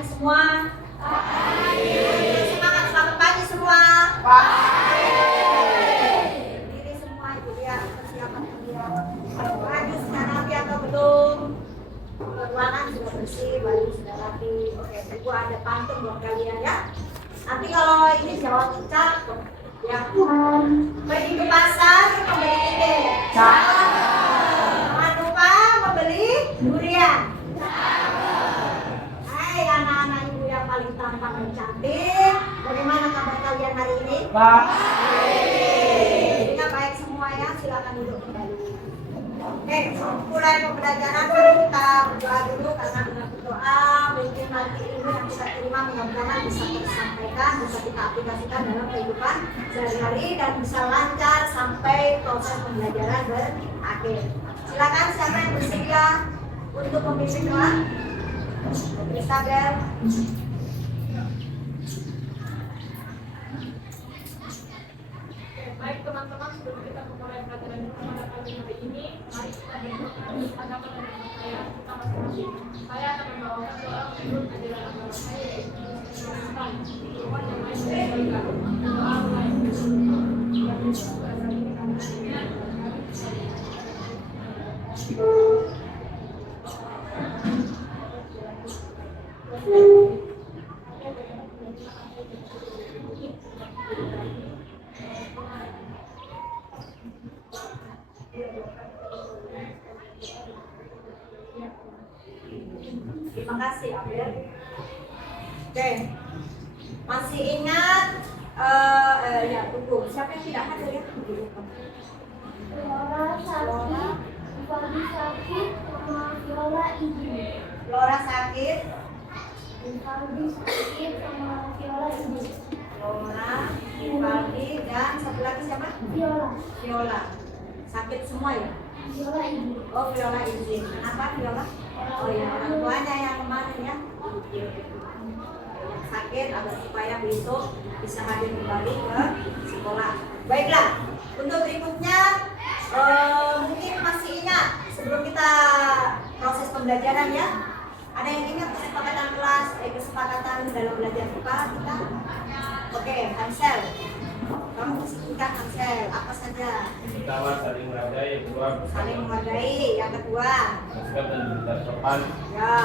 pagi semua. Semangat selamat pagi semua. Diri semua ibu lihat persiapan dia. Maju sudah rapi atau belum? Ruangan sudah bersih, baju sudah rapi. Oke, ibu ada pantun buat kalian ya. Nanti kalau ini jawab ucap ya. Pergi ke pasar membeli tiket. Jangan lupa membeli durian. Hai anak-anak ibu yang paling tampan dan cantik, bagaimana kabar kalian hari ini? Baik. Jika baik semua ya, silakan duduk kembali. Oke, mulai pembelajaran kita berdoa dulu karena dengan berdoa mungkin nanti ilmu yang kita terima mudah-mudahan bisa tersampaikan, bisa kita aplikasikan dalam kehidupan sehari-hari dan bisa lancar sampai proses pembelajaran berakhir. Silakan siapa yang bersedia untuk memimpin doa? Isabel. Baik teman-teman, sebelum kita memulai pelajaran pada pagi hari ini, mari kita berdoa agama dan percaya kita masing-masing. Saya akan membawakan doa menurut ajaran agama saya yaitu Islam. Tuhan yang Maha Esa, doa mulai. Terima kasih Abel. Oke, masih ingat ya tunggu, siapa yang tidak hadir ya? Flora sakit, Ivaldi sakit, sama Viola izin. Flora sakit, Ivaldi sakit, sama Viola izin. Flora, Ivaldi, dan satu lagi siapa? Viola, Viola. Sakit semua ya? Viola izin. Oh, Viola izin. Kenapa Viola? Oh ya, orang tuanya yang kemarin ya. Yang sakit agar supaya besok bisa hadir kembali ke sekolah. Baiklah, untuk berikutnya mungkin masih ingat sebelum kita proses pembelajaran ya. Ada yang ingat kesepakatan kelas, kesepakatan dalam belajar IPA kita? Oke, Hansel. Kamu singkat Hansel, apa saja? Pertama saling menghargai, yang kedua Saling menghargai, yang kedua bersikap dan berbicara sopan, ya.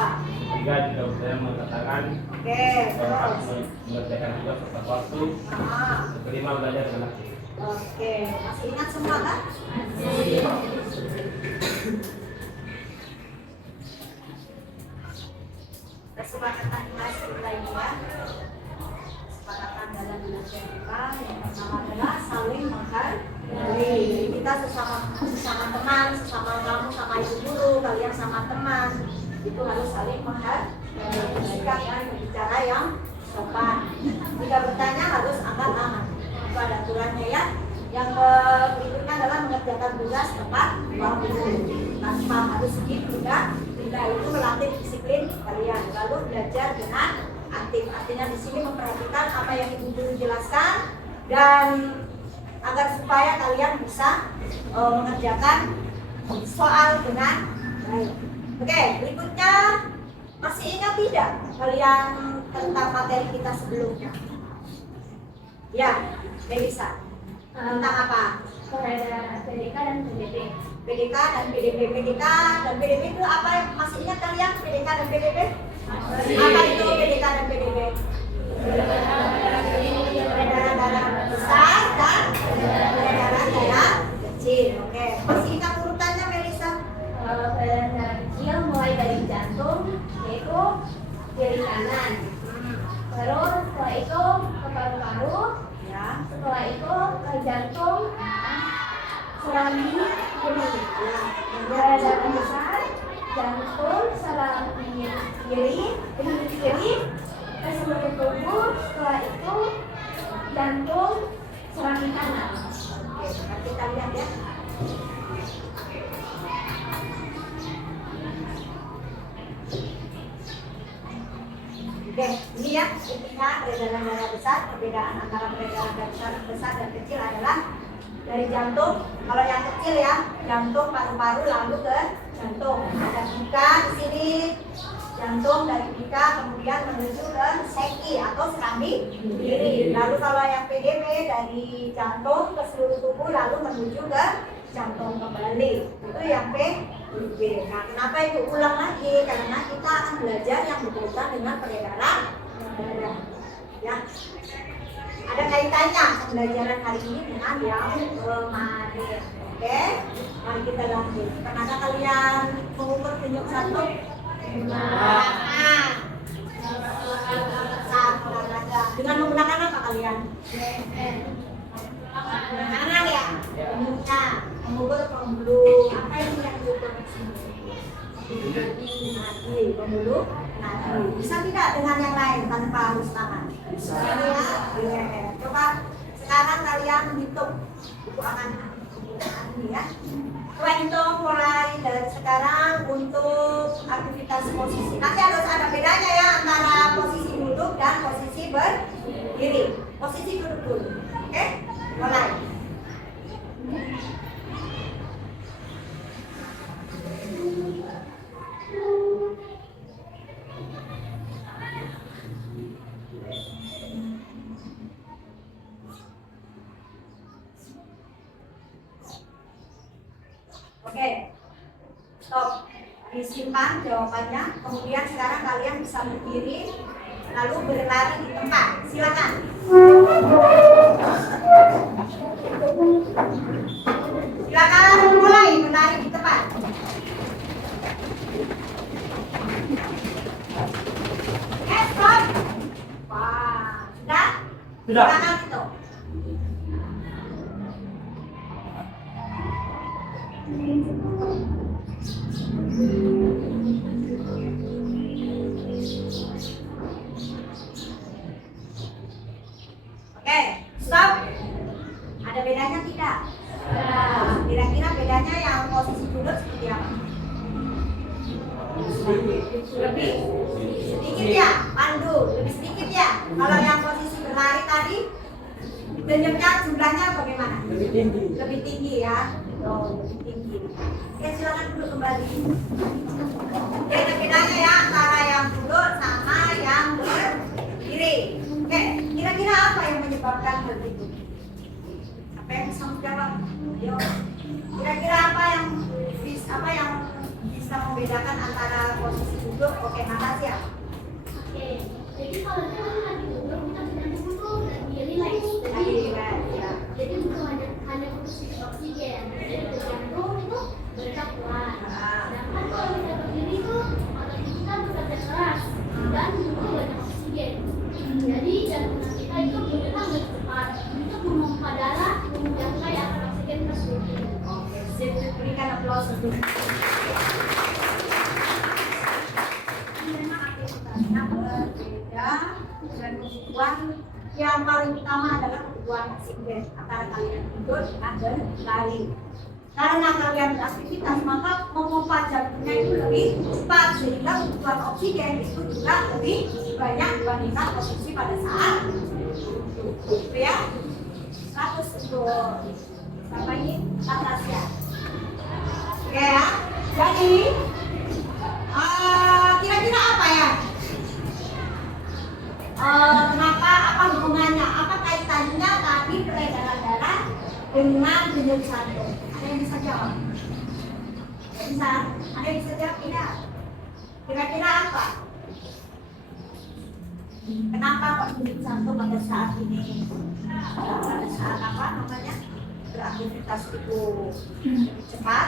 ketiga juga budaya mengatakan, Oke, keempat terus mengerjakan tugas tepat waktu, ah, kelima belajar dengan aktif. oke, masih ingat semua kan? Kesepakatan kelas kita ini ya. Kesepakatan dalam belajar kita yang pertama adalah saling menghargai. Kita sesama teman, sesama kamu, sama ibu guru, kalian sama teman, itu harus saling menghargai. Bersikap dan berbicara yang sopan. Jika bertanya harus angkat tangan. Itu ada aturannya ya. Yang berikutnya adalah mengerjakan tugas tepat waktu tanpa harus skip tidak itu melatih disiplin kalian. Lalu belajar dengan aktif, artinya di sini memperhatikan apa yang ibu guru jelaskan dan agar supaya kalian bisa mengerjakan soal dengan baik. Oke, berikutnya masih ingat tidak kalian tentang materi kita sebelumnya? Ya, Melisa. Tentang apa? Perbedaan PDK dan PDP. PDK dan PDP. PDK dan PDP itu apa yang masih ingat kalian? PDK dan PDP? Apa itu PDK dan PDP? Peredaran darah besar dan peredaran darah kecil. Oke, masih ingat urutannya Melisa? Peredaran darah kecil mulai dari jantung, yaitu jari kanan. Terus setelah itu ke paru-paru, Ya. setelah itu ke jantung, serambi, kiri. Peredaran besar, jantung, serambi kiri, ke seluruh tubuh. Setelah itu jantung, serambi kanan. Oke, sekarang kita lihat ya. Oke, ini ya intinya peredaran darah besar. Perbedaan antara peredaran darah besar dan kecil adalah dari jantung. Kalau yang kecil ya, jantung, paru-paru lalu ke jantung. Ada buka di sini jantung dari pika kemudian menuju ke seki atau serambi kiri. Lalu kalau yang PDB dari jantung ke seluruh tubuh lalu menuju ke jantung kembali. Itu yang PDB. Nah, kenapa itu ulang lagi? Karena kita akan belajar yang berkaitan dengan peredaran darah. Ya. Ada kaitannya pembelajaran hari ini dengan yang kemarin. Oke, mari kita lanjut. Pernahkah kalian mengukur denyut jantung? Dengan menggunakan apa kalian? Kanan ya? Denyutnya. Mengukur pembuluh. Apa itu yang diukur di sini? Nadi, pembuluh nadi. Bisa tidak dengan yang lain tanpa harus tangan? Bisa. Ya. Coba sekarang kalian hitung buku amanah ini ya. Coba hitung mulai dari sekarang untuk aktivitas posisi. Nanti harus ada bedanya ya antara posisi duduk dan posisi berdiri. Posisi duduk dulu. Oke? Mulai. Oke, stop. Disimpan jawabannya. Kemudian sekarang kalian bisa berdiri, lalu berlari di tempat. Silakan. Silakan mulai berlari di tempat. Stop. Wah, sudah? Sudah. Silakan itu. Oke, stop. Ada bedanya tidak? Kira-kira bedanya yang posisi duduk seperti apa? Lebih sedikit ya, Pandu. Lebih sedikit ya. Kalau yang posisi berlari tadi, denyutnya jumlahnya bagaimana? Lebih tinggi. Lebih tinggi ya. Oh, lebih tinggi. Oke, silakan duduk kembali. Oke, ada bedanya ya antara yang duduk sama yang berdiri. Oke, kira-kira apa yang menyebabkan hal itu? Apa yang bisa menjawab? Ayo. Kira-kira apa yang bisa membedakan antara posisi duduk? Oke, makasih ya. Oke, jadi kalau kita lagi duduk, kita sedang duduk dan dia relax. Lagi relax, ya. Jadi bukan hanya posisi oksigen. Jadi jantung itu bergerak kuat. Sedangkan kalau kita berdiri itu otot kita bekerja keras dan butuh banyak oksigen. Jadi jantung kita itu bergerak lebih cepat untuk memompa darah yang kaya akan oksigen tersebut. Oke, sip. Berikan aplaus untuk. Memang aktivitasnya berbeda dan kebutuhan yang paling utama adalah kebutuhan oksigen antara kalian tidur dengan berlari. Karena kalian beraktivitas maka memompa jantungnya itu lebih cepat sehingga kebutuhan oksigen itu juga lebih banyak dibandingkan posisi pada saat itu ya. 100 untuk apa ini? Natasha. Oke ya. Jadi kira-kira apa ya? Kenapa? Apa hubungannya? Apa kaitannya tadi peredaran darah dengan denyut jantung? Ada yang bisa jawab? Bisa? Ada yang bisa jawab tidak? Kira-kira apa? Kenapa kok denyut jantung pada saat ini? Pada saat apa namanya? Beraktivitas itu lebih cepat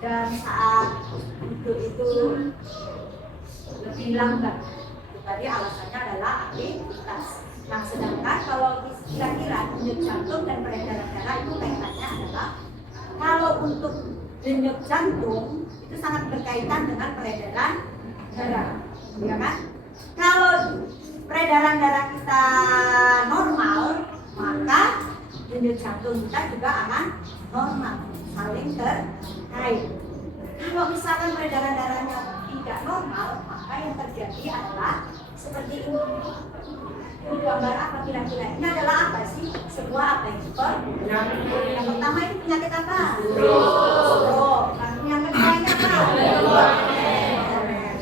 dan saat itu lebih lambat. Tadi alasannya adalah aktivitas. Nah, sedangkan kalau kira-kira denyut jantung dan peredaran darah itu kaitannya adalah kalau untuk denyut jantung itu sangat berkaitan dengan peredaran darah, ya kan? Kalau peredaran darah kita normal, maka denyut jantung kita juga akan normal, saling terkait. Kalau misalkan peredaran darahnya tidak normal, maka yang terjadi adalah seperti ini. Ini gambar apa kira-kira? Ini adalah apa sih? Sebuah apa itu? Yang pertama itu penyakit apa? Stroke. Yang kedua ini apa?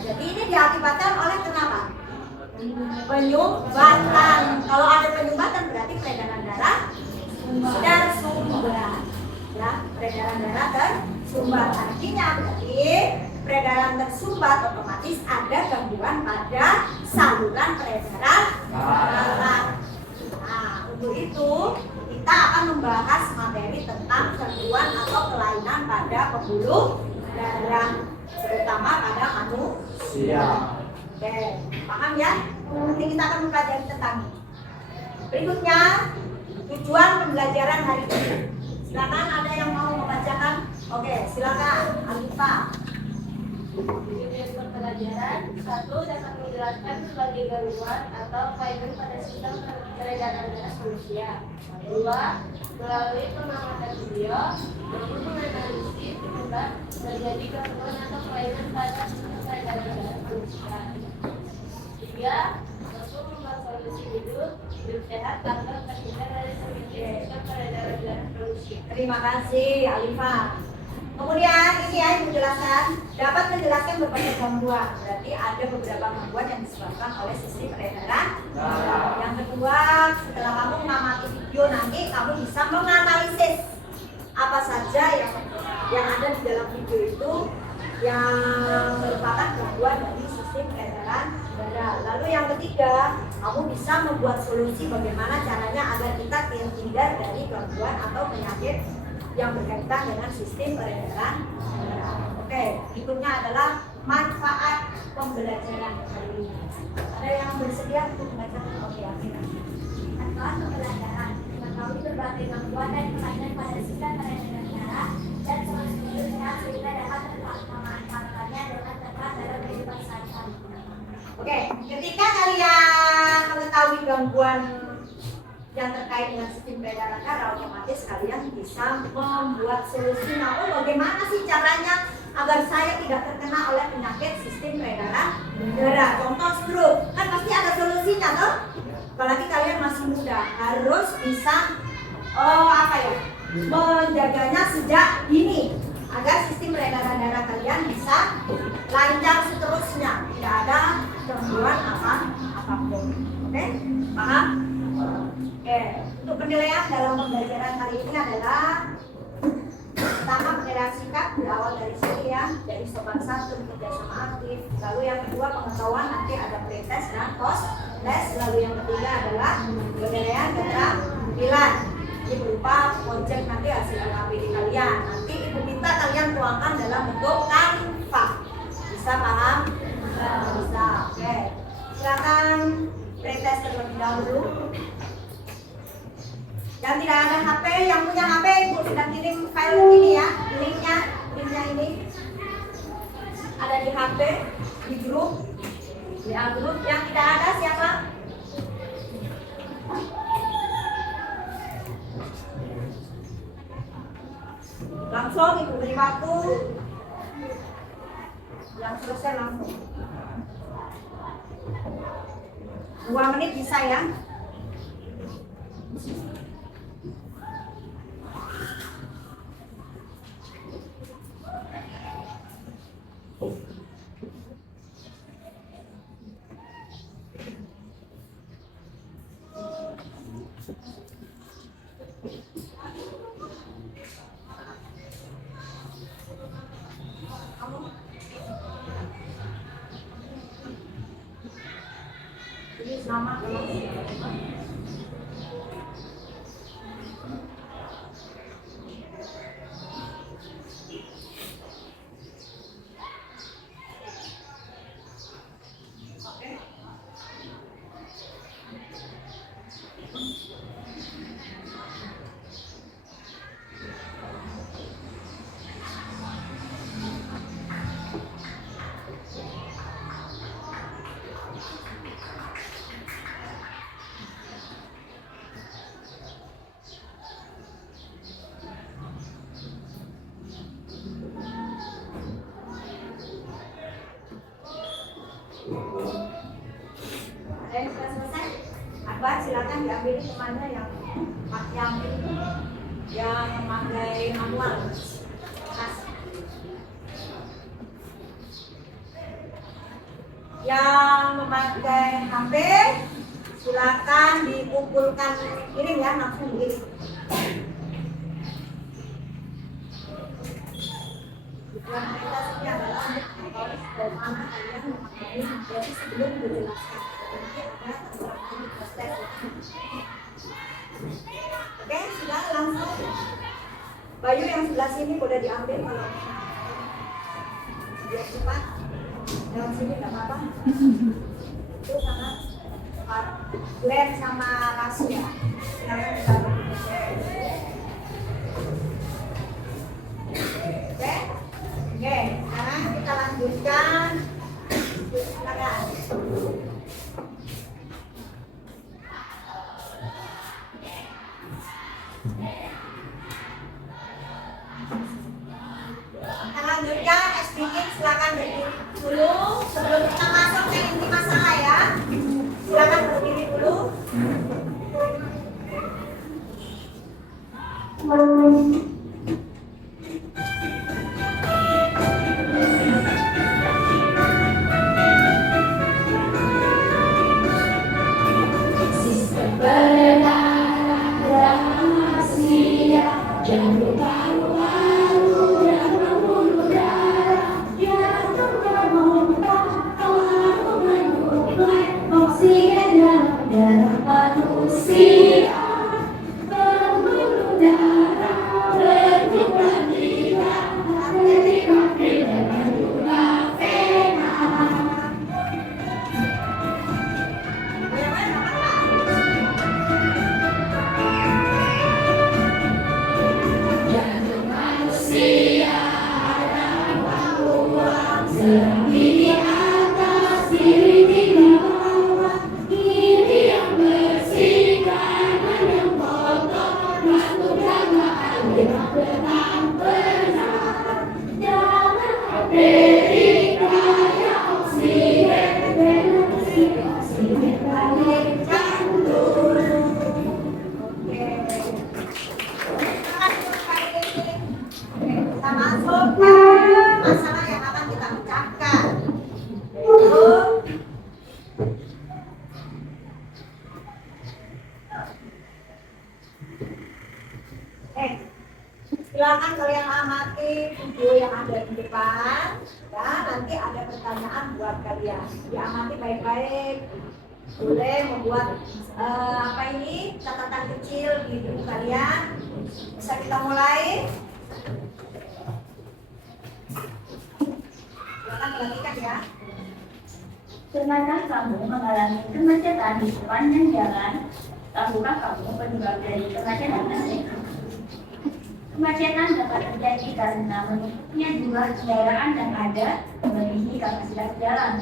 Jadi ini diakibatkan oleh kenapa? Penyumbatan. Kalau ada penyumbatan berarti peredaran darah tersumbat. Ya, peredaran darah tersumbat. Artinya berarti peredaran tersumbat otomatis ada gangguan pada saluran peredaran darah. Nah, untuk itu kita akan membahas materi tentang gangguan atau kelainan pada pembuluh darah, terutama pada manusia. Oke, paham ya? Nanti kita akan mempelajari tentang ini. Berikutnya, tujuan pembelajaran hari ini. Silakan, ada yang mau membacakan? Oke, silakan, Alifa. Tujuan pembelajaran 1 dapat menjelaskan sebagai gangguan atau kelainan pada sistem peredaran darah manusia. 2. Melalui pengamatan beliau mampu menganalisis penyebab terjadi gangguan atau kelainan pada sistem peredaran darah manusia. 3. Mampu membuat solusi hidup sehat agar terhindar dari sistem peredaran darah manusia. Terima kasih, Alifa. Kemudian ini ya yang menjelaskan, dapat menjelaskan berbagai gangguan. Berarti ada beberapa gangguan yang disebabkan oleh sistem peredaran darah. Yang kedua, setelah kamu mengamati video nanti kamu bisa menganalisis apa saja yang ada di dalam video itu yang merupakan gangguan dari sistem peredaran darah. Lalu yang ketiga, kamu bisa membuat solusi bagaimana caranya agar kita terhindar dari gangguan atau penyakit yang berkaitan dengan sistem peredaran darah. Oke, berikutnya adalah manfaat pembelajaran hari ini. Ada yang bersedia untuk membaca? Oke, akhirnya. Manfaat pembelajaran mengetahui berbagai gangguan dan kelainan pada sistem peredaran darah dan solusinya sehingga dapat memanfaatkannya dengan tepat dalam kehidupan sehari-hari. Oke, ketika kalian mengetahui gangguan yang terkait dengan sistem peredaran darah, otomatis kalian bisa membuat solusi. Nah, bagaimana sih caranya agar saya tidak terkena oleh penyakit sistem peredaran darah? Contoh stroke, kan pasti ada solusinya toh? Apalagi kalian masih muda, harus bisa menjaganya sejak dini agar sistem peredaran darah kalian bisa lancar seterusnya, tidak ada gangguan apapun. Oke, paham? Oke, untuk penilaian dalam pembelajaran kali ini adalah pertama penilaian sikap berawal dari sini ya, dari sobat satu kerjasama aktif. Lalu yang kedua pengetahuan, nanti ada pretest dan post test. Lalu yang ketiga adalah penilaian keterampilan. Ini berupa project nanti hasil LKPD kalian. Nanti ibu minta kalian tuangkan dalam bentuk Canva. Bisa paham? Bisa. Oke, silakan pretest terlebih dahulu. Yang tidak ada HP, yang punya HP ibu sudah kirim file ini ya, linknya ini ada di HP, di grup, grup. Yang tidak ada siapa? Langsung ibu beri waktu, yang selesai langsung 2 menit bisa ya. Ini sama sudah selesai. Akbar silakan diambil temannya yang memakai manual. Yang memakai HP silakan dikumpulkan kirim ya, langsung kirim. Tujuan kita sini adalah bagaimana kalian memahami jadi sebelum dijelaskan. Nanti ada tambahan di proses. Oke, sudah langsung. Bayu yang sebelah sini boleh diambil kalau biar cepat. Lewat sini nggak apa-apa. Itu sama Glenn sama Rasia. Silakan kita Oke, sekarang kita lanjutkan. Silakan. Kita lanjutkan SPK, silakan berdiri dulu sebelum kita masuk ke inti masalah ya. Silakan berdiri dulu. Masalah yang akan kita ucapkan. Silakan kalian amati video yang ada di depan. Ya, nanti ada pertanyaan buat kalian. Diamati baik-baik. Boleh membuat catatan kecil di buku kalian. Bisa kita mulai. Silakan perhatikan ya. Pernahkah kamu mengalami kemacetan di sepanjang jalan? Tahukah kamu penyebab dari kemacetan tersebut? Kemacetan dapat terjadi karena meningkatnya jumlah kendaraan yang ada melebihi kapasitas jalan.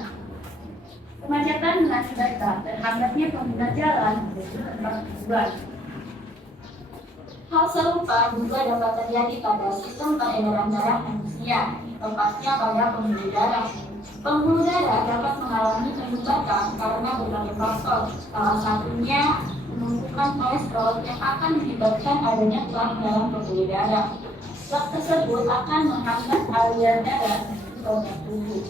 Kemacetan mengakibatkan terhambatnya pengguna jalan menuju tempat tujuan. Hal serupa juga dapat terjadi pada sistem peredaran darah manusia, tepatnya pada pembuluh darah. Pembuluh darah dapat mengalami penyumbatan karena berbagai faktor, salah satunya penumpukan kolesterol yang akan menyebabkan adanya plaque dalam pembuluh darah. Plaque tersebut akan menghambat aliran darah ke organ tubuh.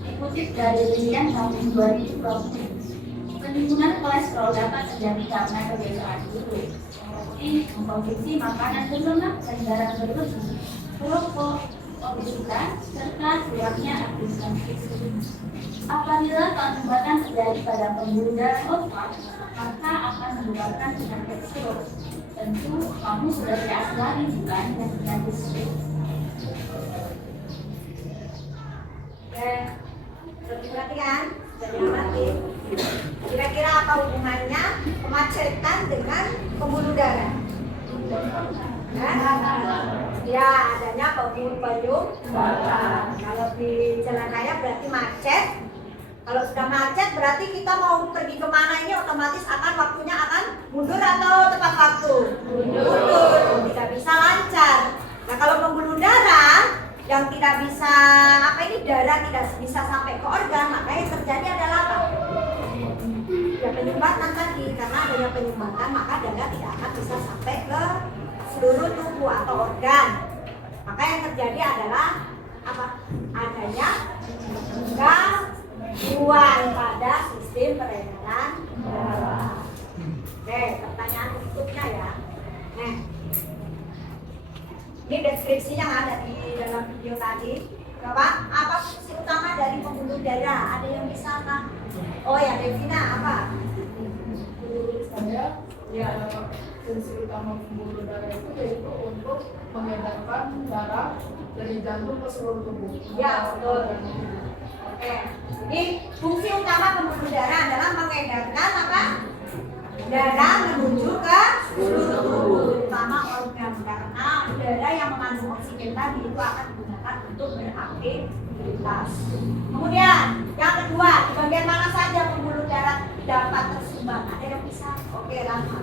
Dikutip dari penelitian tahun 2020, penimbunan kolesterol dapat terjadi karena kebiasaan buruk, seperti mengkonsumsi makanan berlemak dan garam berlebih, merokok, obesitas, serta kurangnya aktivitas fisik. Apabila keterlambatan terjadi pada pembuluh darah otak, maka akan menyebabkan penyakit stroke. Tentu kamu sudah tidak asing bukan dengan penyakit stroke. Perhatikan, jadi amati. Kira-kira apa hubungannya kemacetan dengan pembuluh darah? Ya, adanya pembuluh darah. Kalau di jalan raya berarti macet. Kalau sudah macet berarti kita mau pergi kemana ini otomatis akan waktunya akan mundur atau tepat waktu? Mundur, tidak bisa lancar. Nah kalau pembuluh darah yang tidak bisa darah tidak bisa sampai ke organ, maka yang terjadi adalah apa? Ya penyumbatan tadi, karena adanya penyumbatan maka darah tidak akan bisa sampai ke seluruh tubuh atau organ. Maka yang terjadi adalah apa? Adanya tujuan pada sistem peredaran darah. Oke, pertanyaan berikutnya ya. Nah, ini deskripsinya ada di dalam video tadi. Coba, apa fungsi utama dari pembuluh darah? Ada yang bisa kan? Oh ya, Devina, apa? Menurut saya, ya fungsi utama pembuluh darah itu yaitu untuk mengedarkan darah dari jantung ke seluruh tubuh. Ya, betul. Oke, jadi fungsi utama pembuluh darah adalah mengedarkan apa? Darah menuju ke seluruh tubuh, terutama organ, karena darah yang mengandung oksigen tadi itu akan digunakan untuk beraktivitas. Kemudian yang kedua, di bagian mana saja pembuluh darah dapat tersumbat? Ada yang bisa? Oke, Rama.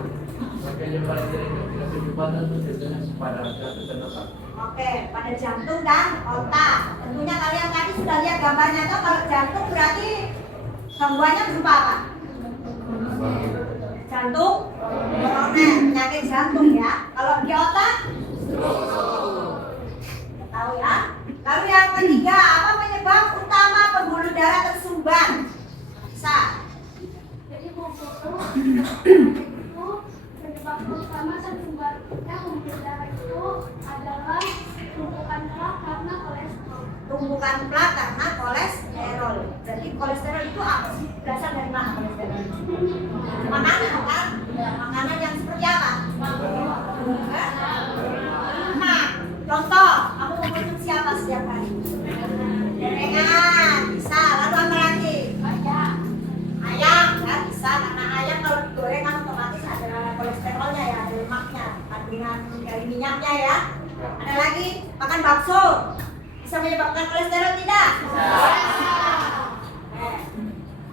Bagian yang paling sering tidak penyumbatan itu biasanya pada jantung dan otak. Oke, pada jantung dan otak. Tentunya kalian tadi sudah lihat gambarnya tuh. Kalau jantung berarti gangguannya berupa apa? Jantung, koroner, penyakit jantung ya. Kalau di otak, tahu ya. Lalu yang ketiga, apa penyebab utama pembuluh darah tersumbat? Bisa. Jadi itu penyebab utama tersumbatnya pembuluh darah itu adalah tumpukan plak karena kolesterol. Tumpukan plak karena kolesterol. Jadi kolesterol itu apa sih? Berasal dari mana kolesterol? Makanan kan? Makanan yang seperti apa? Nah, contoh, kamu mengkonsumsi apa setiap hari? Gorengan, bisa. Lalu apa lagi? Ayam, kan bisa. Karena ayam kalau digoreng kan otomatis ada kolesterolnya ya, ada lemaknya, kandungan dari minyaknya ya. Ada lagi, makan bakso bisa menyebabkan kolesterol tidak?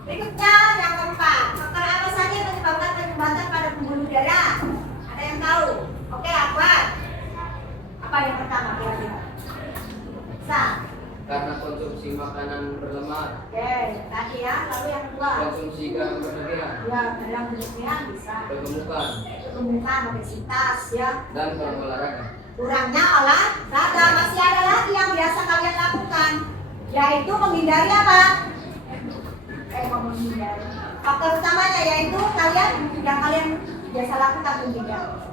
Berikutnya yang keempat, faktor apa saja yang menyebabkan penyumbatan pada pembuluh darah? Ada yang tahu? Oke, apa yang pertama kira-kira? Bisa? Karena konsumsi makanan berlemak, Oke, tadi ya. Lalu yang kedua? konsumsi garam berlebihan, Ya, dalam berlebihan bisa. kegemukan, Obesitas ya. dan kurang olahraga. Kurangnya olahraga. Masih ada lagi yang biasa kalian lakukan, yaitu menghindari apa? Menghindari. Faktor utamanya yaitu yang kalian biasa lakukan menghindari.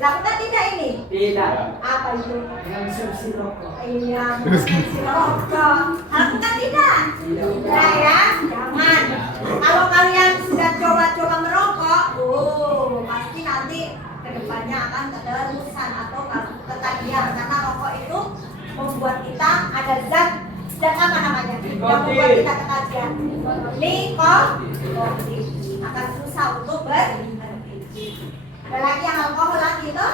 Lakukan tidak ini? Tidak. Apa itu? Konsumsi rokok. Iya, konsumsi rokok. Lakukan tidak? Tidak ya, jangan. Kalau kalian sudah coba-coba merokok, pasti nanti kedepannya akan keterusan atau ketagihan, karena rokok itu membuat kita ada zat apa namanya yang membuat kita ketagihan, nikotin, akan susah untuk berhenti. Ada lagi yang alkohol lagi itu,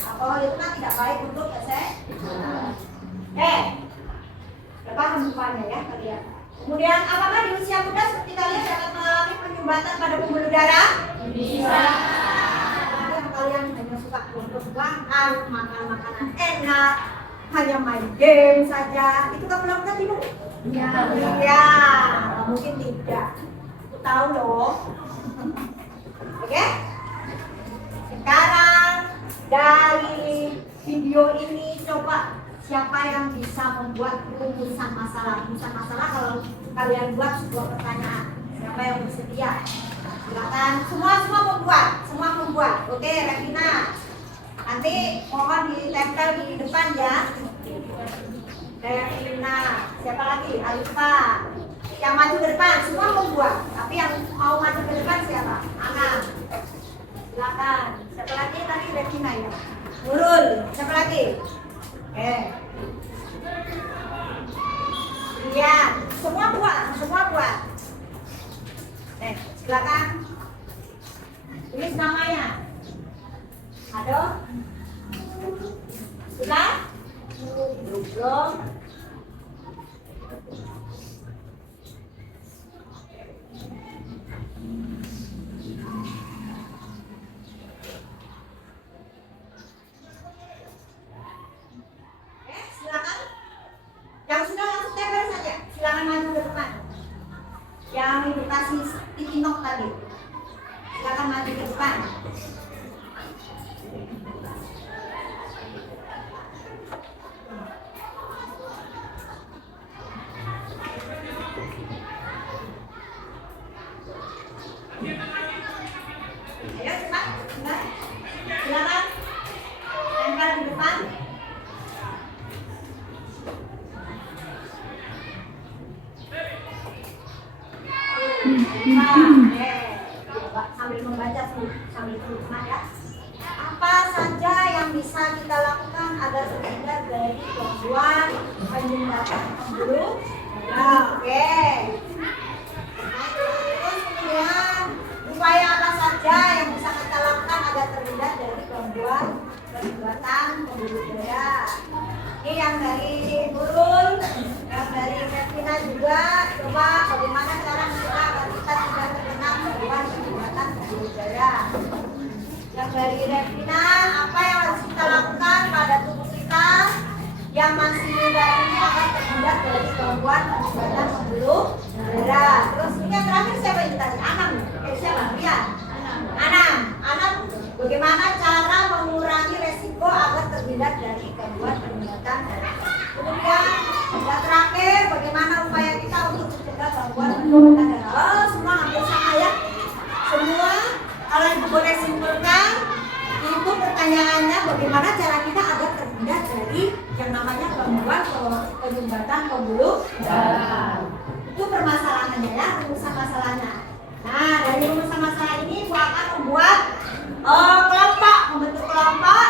alkohol itu kan tidak baik untuk kesehatan. Lepas pembukaannya ya kalian. Kemudian apakah di usia muda seperti kalian dapat mengalami penyumbatan pada pembuluh darah? Bisa. Kalian hanya suka berbuang-buangan, makan makanan enak, hanya main game saja, itu kamu lakukan tidak? Iya, mungkin tidak. Aku tahu loh. Oke? Sekarang dari video ini coba siapa yang bisa membuat rumusan masalah. Rumusan masalah kalau kalian buat sebuah pertanyaan, siapa yang bersedia? Silakan, semua membuat. Oke, Revina. Nanti mohon ditempel di depan ya. Revina, siapa lagi? Alifa. Yang maju ke depan, semua membuat. Tapi yang mau maju ke depan siapa? Ana. Silakan. Siapa lagi tadi? Revina ya. Nurul. Siapa lagi? Oke. Iya, semua buat. Silakan. Tulis namanya. Ada? Sudah? Belum? Silakan. Yang sudah langsung tempel saja. Silakan maju ke depan. Yang dikasih titik tadi. Silakan maju ke depan. Oke, sambil membaca sambil terjemah ya. Apa saja yang bisa kita lakukan agar terhindar dari gangguan penyumbatan pembuluh darah? Oke. Terus kemudian upaya apa saja yang bisa kita lakukan agar terhindar dari gangguan penyumbatan pembuluh darah? Ini yang dari Nurul, yang dari Revina juga. Coba bagaimana cara mencegah agar kita tidak terkena gangguan penyumbatan pembuluh darah? Yang dari Revina, apa yang harus kita lakukan pada tubuh kita yang masih muda ini agar terhindar dari gangguan penyumbatan pembuluh darah? Terus ini yang terakhir siapa yang tadi? Anam. Siapa? Rian. Anam. Bagaimana cara mengurangi resiko agar terhindar dari gangguan penyumbatan darah? Kemudian yang terakhir, bagaimana upaya kita untuk mencegah gangguan penyumbatan darah? Oh, semua hampir sama ya. Semua. Kalau ibu boleh simpulkan, itu pertanyaannya bagaimana cara kita agar terhindar dari yang namanya gangguan penyumbatan pembuluh darah. Itu permasalahannya ya, rumusan masalahnya. Nah, dari rumusan masalah ini ibu akan membuat kelompok, membentuk kelompok,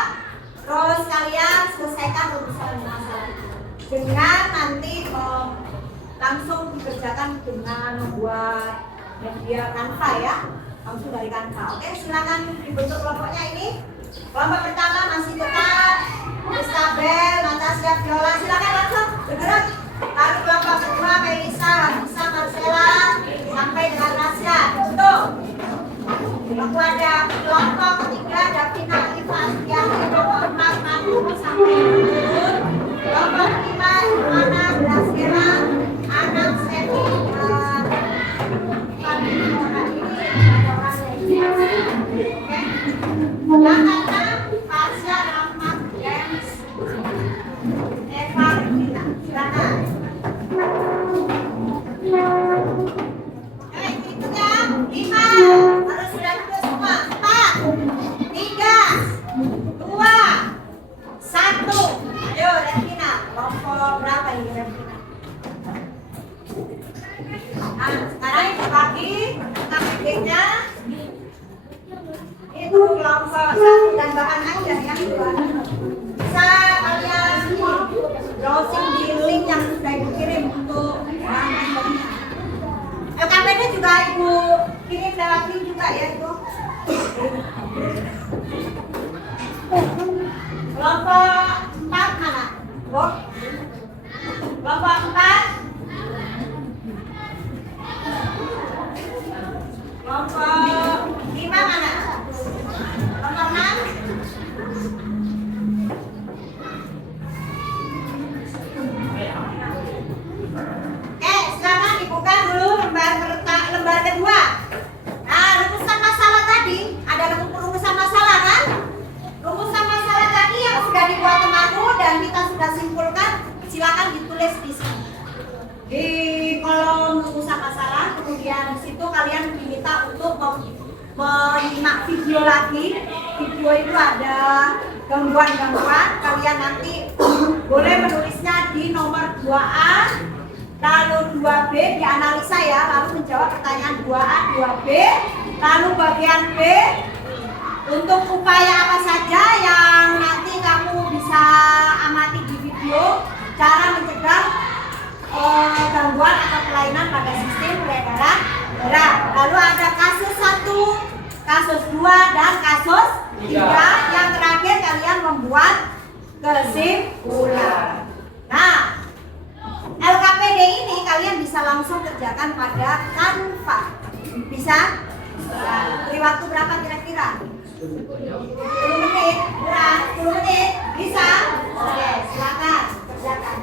terus kalian selesaikan rumusan masalah itu dengan nanti langsung dikerjakan dengan membuat media Canva ya. Langsung dari Canva. Oke, silakan dibentuk kelompoknya ini. Kelompok pertama masih tetap Isabel, Natasha, Viola. Silakan langsung bergerak. Lalu kelompok kedua Melisa, Hamisa, Marcella sampai dengan Rasya. Bentuk. Lalu ada kelompok ketiga Davina, Iva, Astiani, kelompok empat Manu sampai Nur. Kelompok lima Ana, Graciela, Anam, Semi, Jakarta, Pasya, Rahmat, James, Eva, Rita, silakan. Berikutnya 5, harus sudah duduk semua. 4, 3, 2, 1. Ayo Revina, kelompok berapa ini Revina? Nah, sekarang itu lagi KPD-nya. Itu kelompok 1 dan bahan aja yang kedua. Bisa kalian browsing di link yang sudah dikirim untuk bahan-bahannya. LKPD juga ibu kirim lewat link juga ya ibu. Kelompok 4 mana? Bu? Kelompok 4. Kelompok 5 mana? Kelompok 6. Silakan dibuka dulu lembar kedua. Nah, rumusan masalah tadi ada rumusan masalah kan? Rumusan masalah tadi yang sudah dibuat temanmu dan kita sudah simpulkan, silakan ditulis di sini. Di kolom rumusan masalah, kemudian di situ kalian diminta untuk menyimak video lagi. Video itu ada gangguan-gangguan, kalian nanti boleh menulisnya di nomor 2A, lalu 2B dianalisa ya, lalu menjawab pertanyaan 2A, 2B, lalu bagian B untuk upaya apa saja yang nanti kamu bisa amati di video, cara mencegah gangguan atau kelainan pada sistem peredaran darah. Lalu ada kasus 1, kasus 2, dan kasus 3. Yang terakhir kalian membuat kesimpulan. Nah, LKPD ini kalian bisa langsung kerjakan pada Canva. Bisa? Beri waktu berapa kira-kira? 10 menit? Kurang? 10 menit? Bisa? Oke, silakan kerjakan.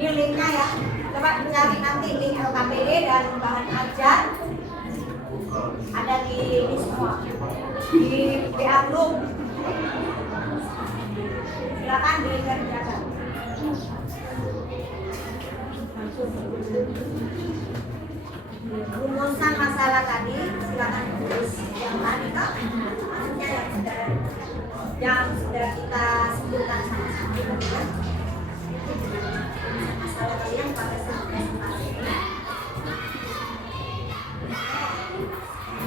Ini linknya ya. Coba dicari nanti link LKPD dan bahan ajar. Ada di ini semua. Di WA group. Silakan dikerjakan. Rumusan masalah tadi silakan tulis yang tadi kan, maksudnya yang sudah yang sudah kita sebutkan sama-sama kan? Masalah kalian pada saat presentasi.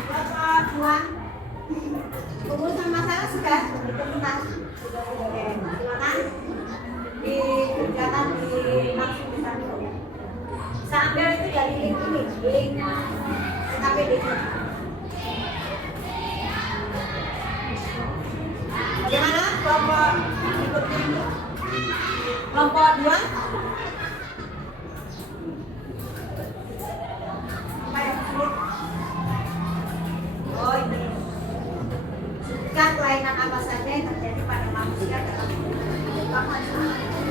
Bapak Tuan, urusan masalah sudah dokumentasi. Silakan dikerjakan di langsung di sana. Saya ambil itu dari link ini, link KPD. Bagaimana kelompok berikutnya ini? Kelompok 2? Apa yang sulit? Oh ini. Sebutkan kelainan apa saja yang terjadi pada manusia dalam kehidupan sehari-hari.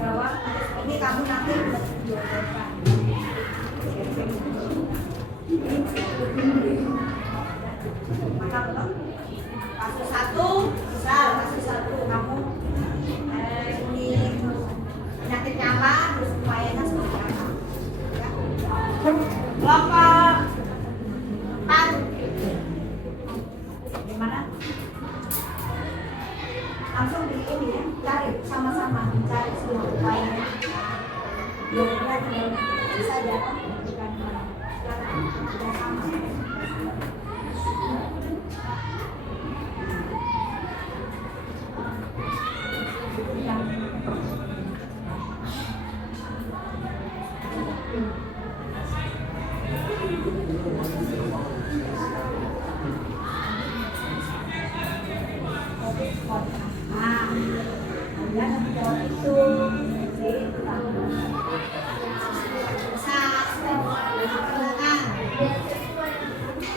Jawab, ini kamu nanti maka belum kasus 1 misal kasus 1 kamu ini penyakitnya apa terus upayanya seperti apa ya. Kelompok 4 gimana? Langsung di ini ya, cari sama-sama cari semua upayanya ya kan bisa aja kan bukan sudah sama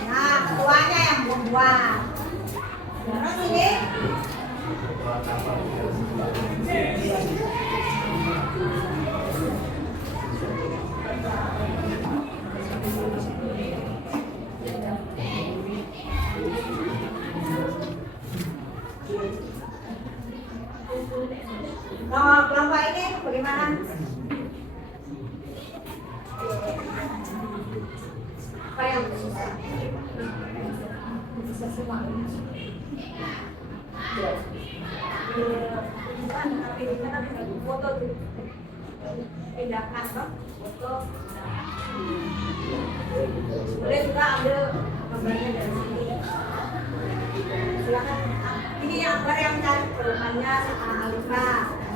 nah ketuanya yang membuat terus ini kelompok ini bagaimana? Apa yang susah? Bisa semua. Tapi di sana foto tuh pindahkan toh foto. Boleh juga ambil gambarnya dari sini. Silakan. Ini gambar yang cari perumahannya sama Alifa.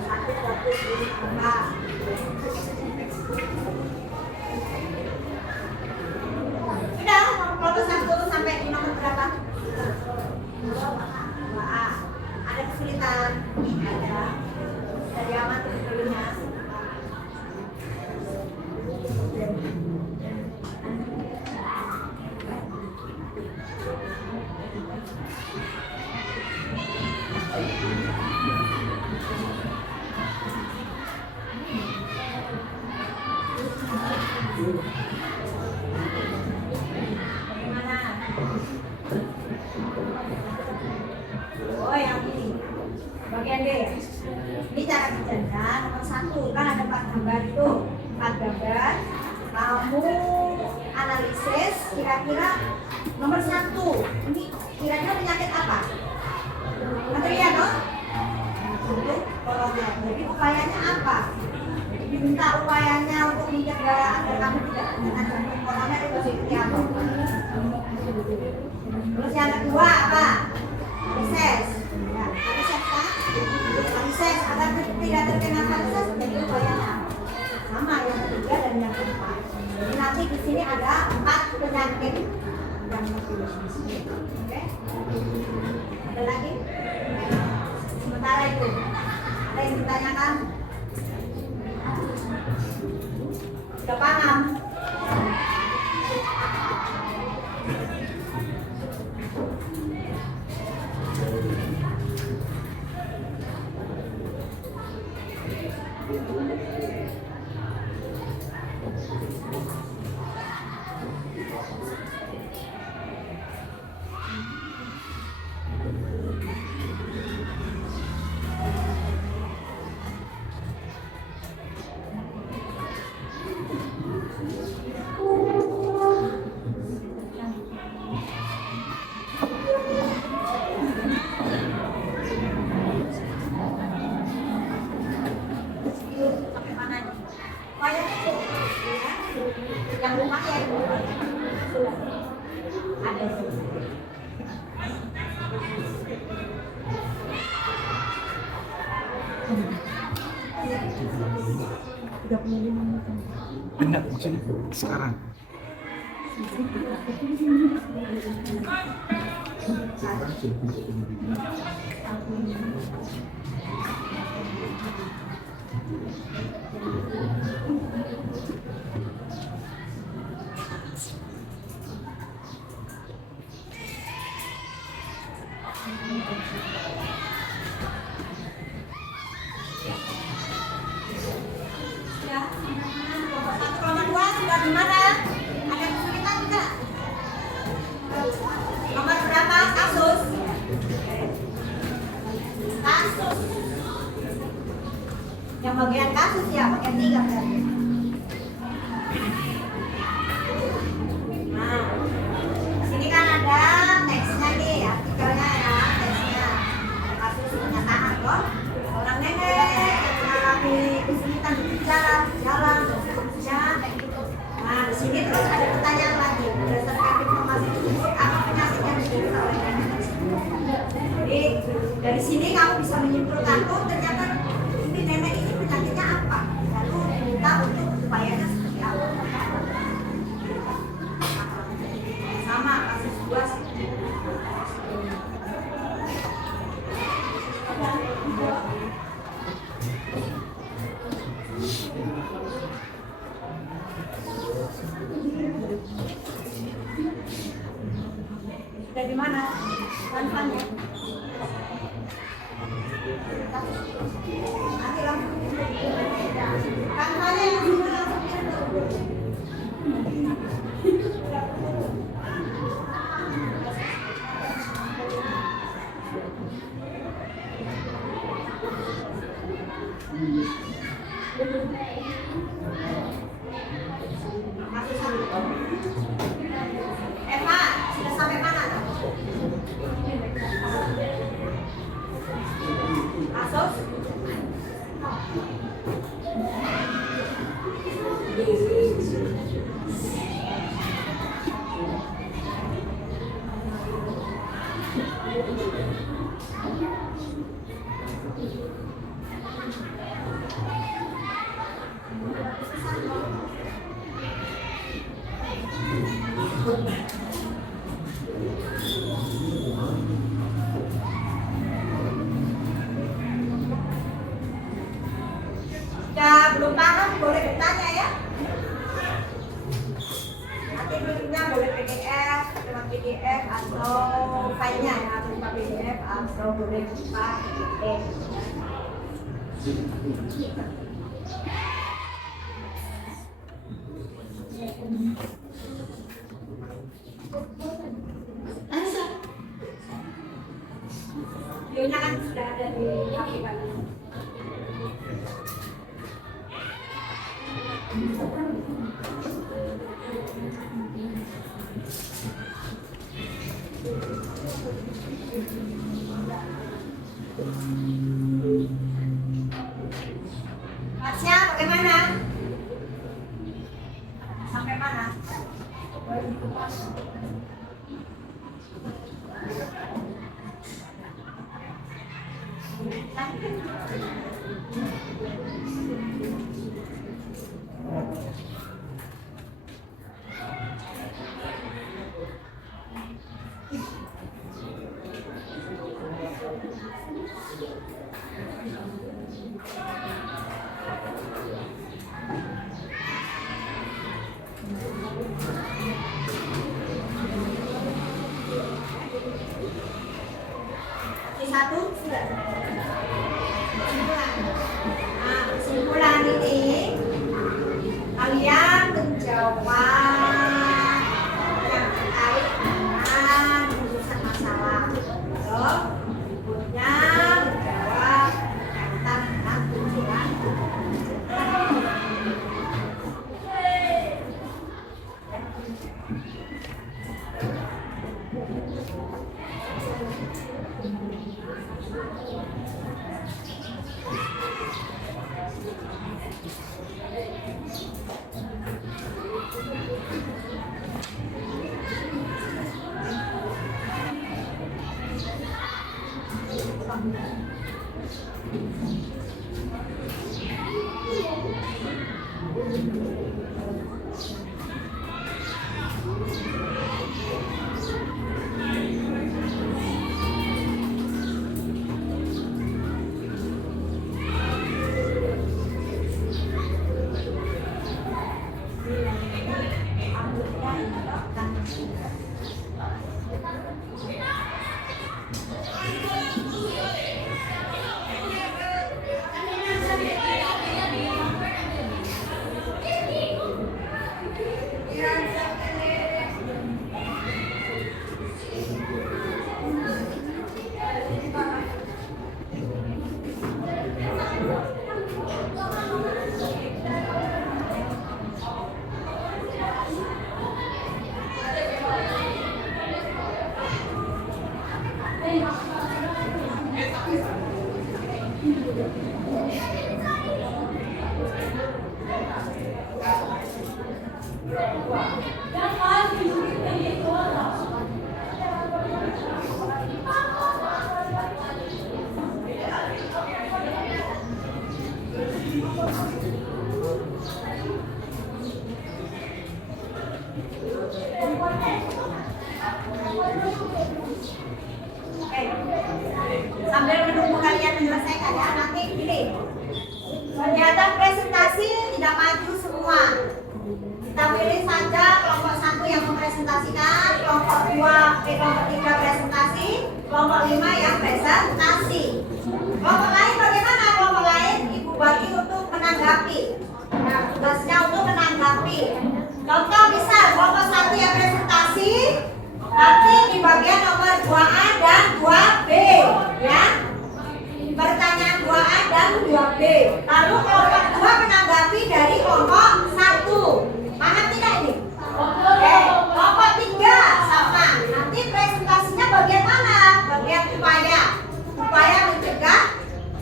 Satu fokus ini apa? Sudah, foto 1 sampai di nomor berapa? 2A. Ada kesulitan? Ada. Dari aman dulunya. Bagaimana? Oh yang ini bagian D. Ini cara kerjanya nomor 1 kan ada 4 gambar itu 4 gambar. Kamu analisis kira-kira nomor 1 ini kira-kira penyakit apa? Nanti lihat dong. Jadi upayanya apa? Diminta upayanya untuk mencegah agar kamu tidak kena jantung koroner itu seperti apa? Terus yang kedua apa? Varises. Ya, varises kan? Varises agar tidak terkena varises jadi upayanya sama yang ketiga dan yang keempat. Jadi nanti di sini ada 4 penyakit yang tertulis di sini. Oke? Ada lagi? Sementara itu ada yang ditanyakan? Sudah paham? Enggak, maksudnya sekarang. Ya, kelompok 1, kelompok 2 sudah di mana? Ada kesulitan tidak? Nomor berapa? Kasus? Kasus. Yang bagian kasus ya, bagian 3 berarti. Nah, sini kan ada teksnya nih, artikelnya ya, teksnya. Kasus pernyataan kok. Orang nenek yang mengalami kesulitan berbicara, jalan, bekerja, kayak gitu. Nah, di sini terus ada pertanyaan lagi. Berdasarkan informasi tersebut, apa penyakit yang diderita oleh nenek tersebut? Jadi dari sini kamu bisa menyimpulkan, oh ternyata ini nenek ini penyakitnya apa? Lalu minta untuk upayanya seperti apa? Sama kasus 2 sih. Sudah di mana? Kanvannya. Nanti langsung. Kanvannya yang di mana langsung. Eva, sudah sampai mana? Kasus? Jika belum paham boleh bertanya ya. Nanti bentuknya boleh PDF, lewat PDF atau filenya ya, berupa PDF atau boleh berupa PDF. Videonya kan sudah ada di HP kan. Pasnya bagaimana? Sampai mana? Satu sudah. Kesimpulan. Nah, kesimpulan ini kalian menjawab yang terkait dengan urusan masalah. Lalu berikutnya menjawab berkaitan dengan tujuan. Oke. Sambil menunggu kalian menyelesaikan ya, nanti gini. Kegiatan presentasi tidak maju semua. Kita pilih saja kelompok 1 yang mempresentasikan, kelompok 3 presentasi, kelompok 5 yang presentasi. Kelompok lain bagaimana? Kelompok lain ibu bagi untuk menanggapi. Nah, tugasnya untuk menanggapi. Contoh misal kelompok 1 yang presentasi, nanti di bagian nomor 2A dan 2B ya. Pertanyaan 2A dan 2B. Lalu kelompok 2 menanggapi dari kelompok 1. Paham tidak ini? Oke. Kelompok 3 sama. Nanti presentasinya bagian mana? Bagian upaya. Upaya mencegah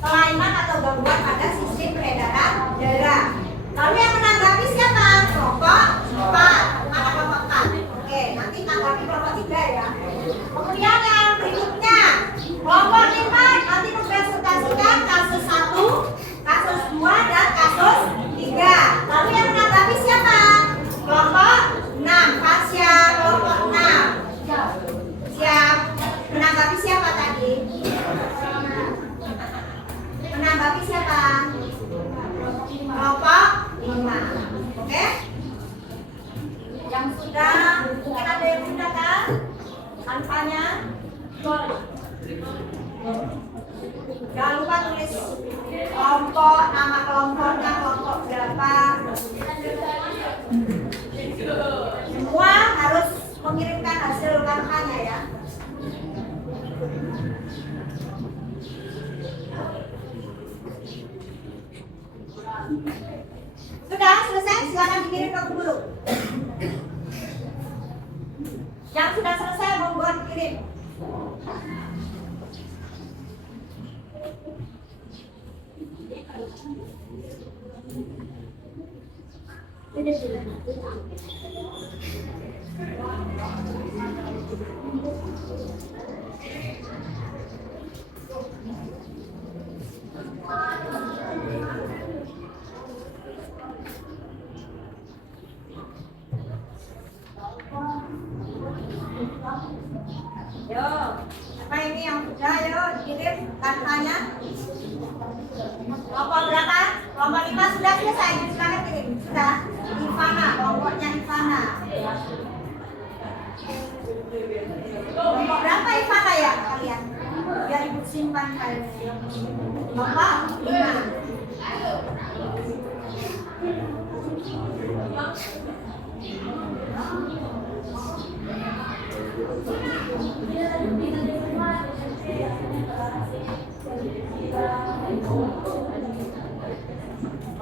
kelainan atau gangguan pada sistem peredaran darah. Lalu yang menanggapi siapa? Kelompok 4. Mana kelompok 4? Oke, nanti tanggapi kelompok 3 ya. Kemudian yang berikutnya, kelompok 5 nanti mempresentasikan kasus 1, kasus 2, dan kasus 3. Lalu yang menanggapi siapa? Kelompok 6. Fasya, kelompok 6. Siap. Menanggapi siapa tadi? Menanggapi siapa? Kelompok 5. Oke? Yang sudah, mungkin ada yang sudah kan? Tanpanya. Jangan lupa tulis kelompok, nama kelompoknya, kelompok berapa. Semua harus mengirimkan hasil tanpanya ya. Sudah selesai, silakan dikirim ke guru. Yang sudah selesai monggo dikirim. Yo, apa ini yang sudah? Yo, dikirim tanpanya. Kelompok berapa? Kelompok 5 sudah selesai. Silakan kirim. Sudah. Ivana, kelompoknya Ivana. Kelompok berapa Ivana ya kalian? Biar ibu simpan filenya. Kelompok 5.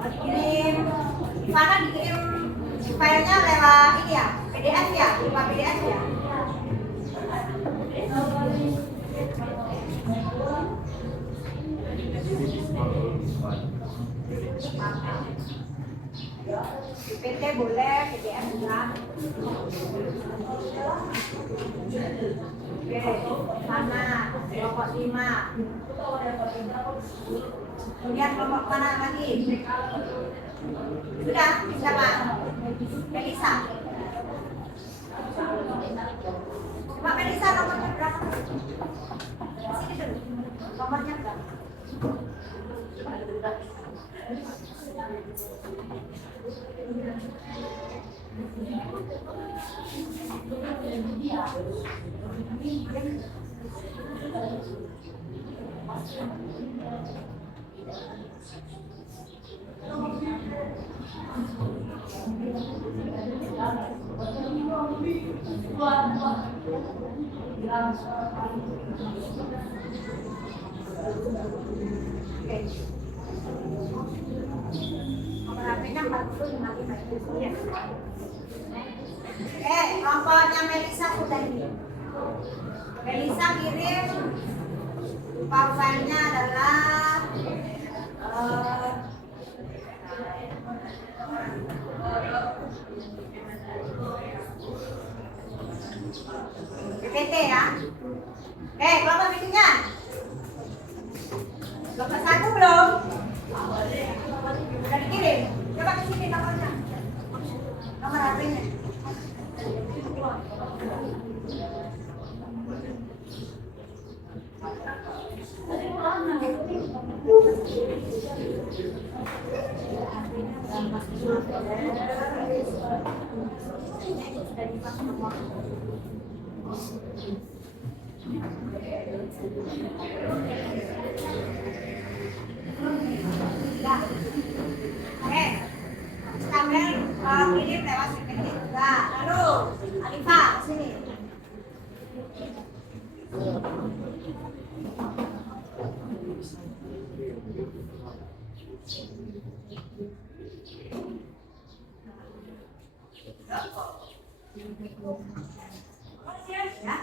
Dikirim, Ivana dikirim filenya lewat ini ya, PDF ya, berupa PDF ya. PT boleh, PTN enggak. Oke, sana kelompok 5. Kemudian kelompok mana lagi? Sudah, siapa? Melisa. Mbak Melisa nomornya berapa? Sini dulu. Nomornya berapa? Oke. Nomor HP-nya 4055. Iya. Kelompoknya Melisa sudah ini. Melisa kirim filenya adalah PPT ya. Kelompok berikutnya. Kelompok 1 belum? Udah dikirim? Coba ke sini nomornya. Nomor HP-nya. Sambil kirim lewat PPT juga. Lalu Alifa sini. Ya.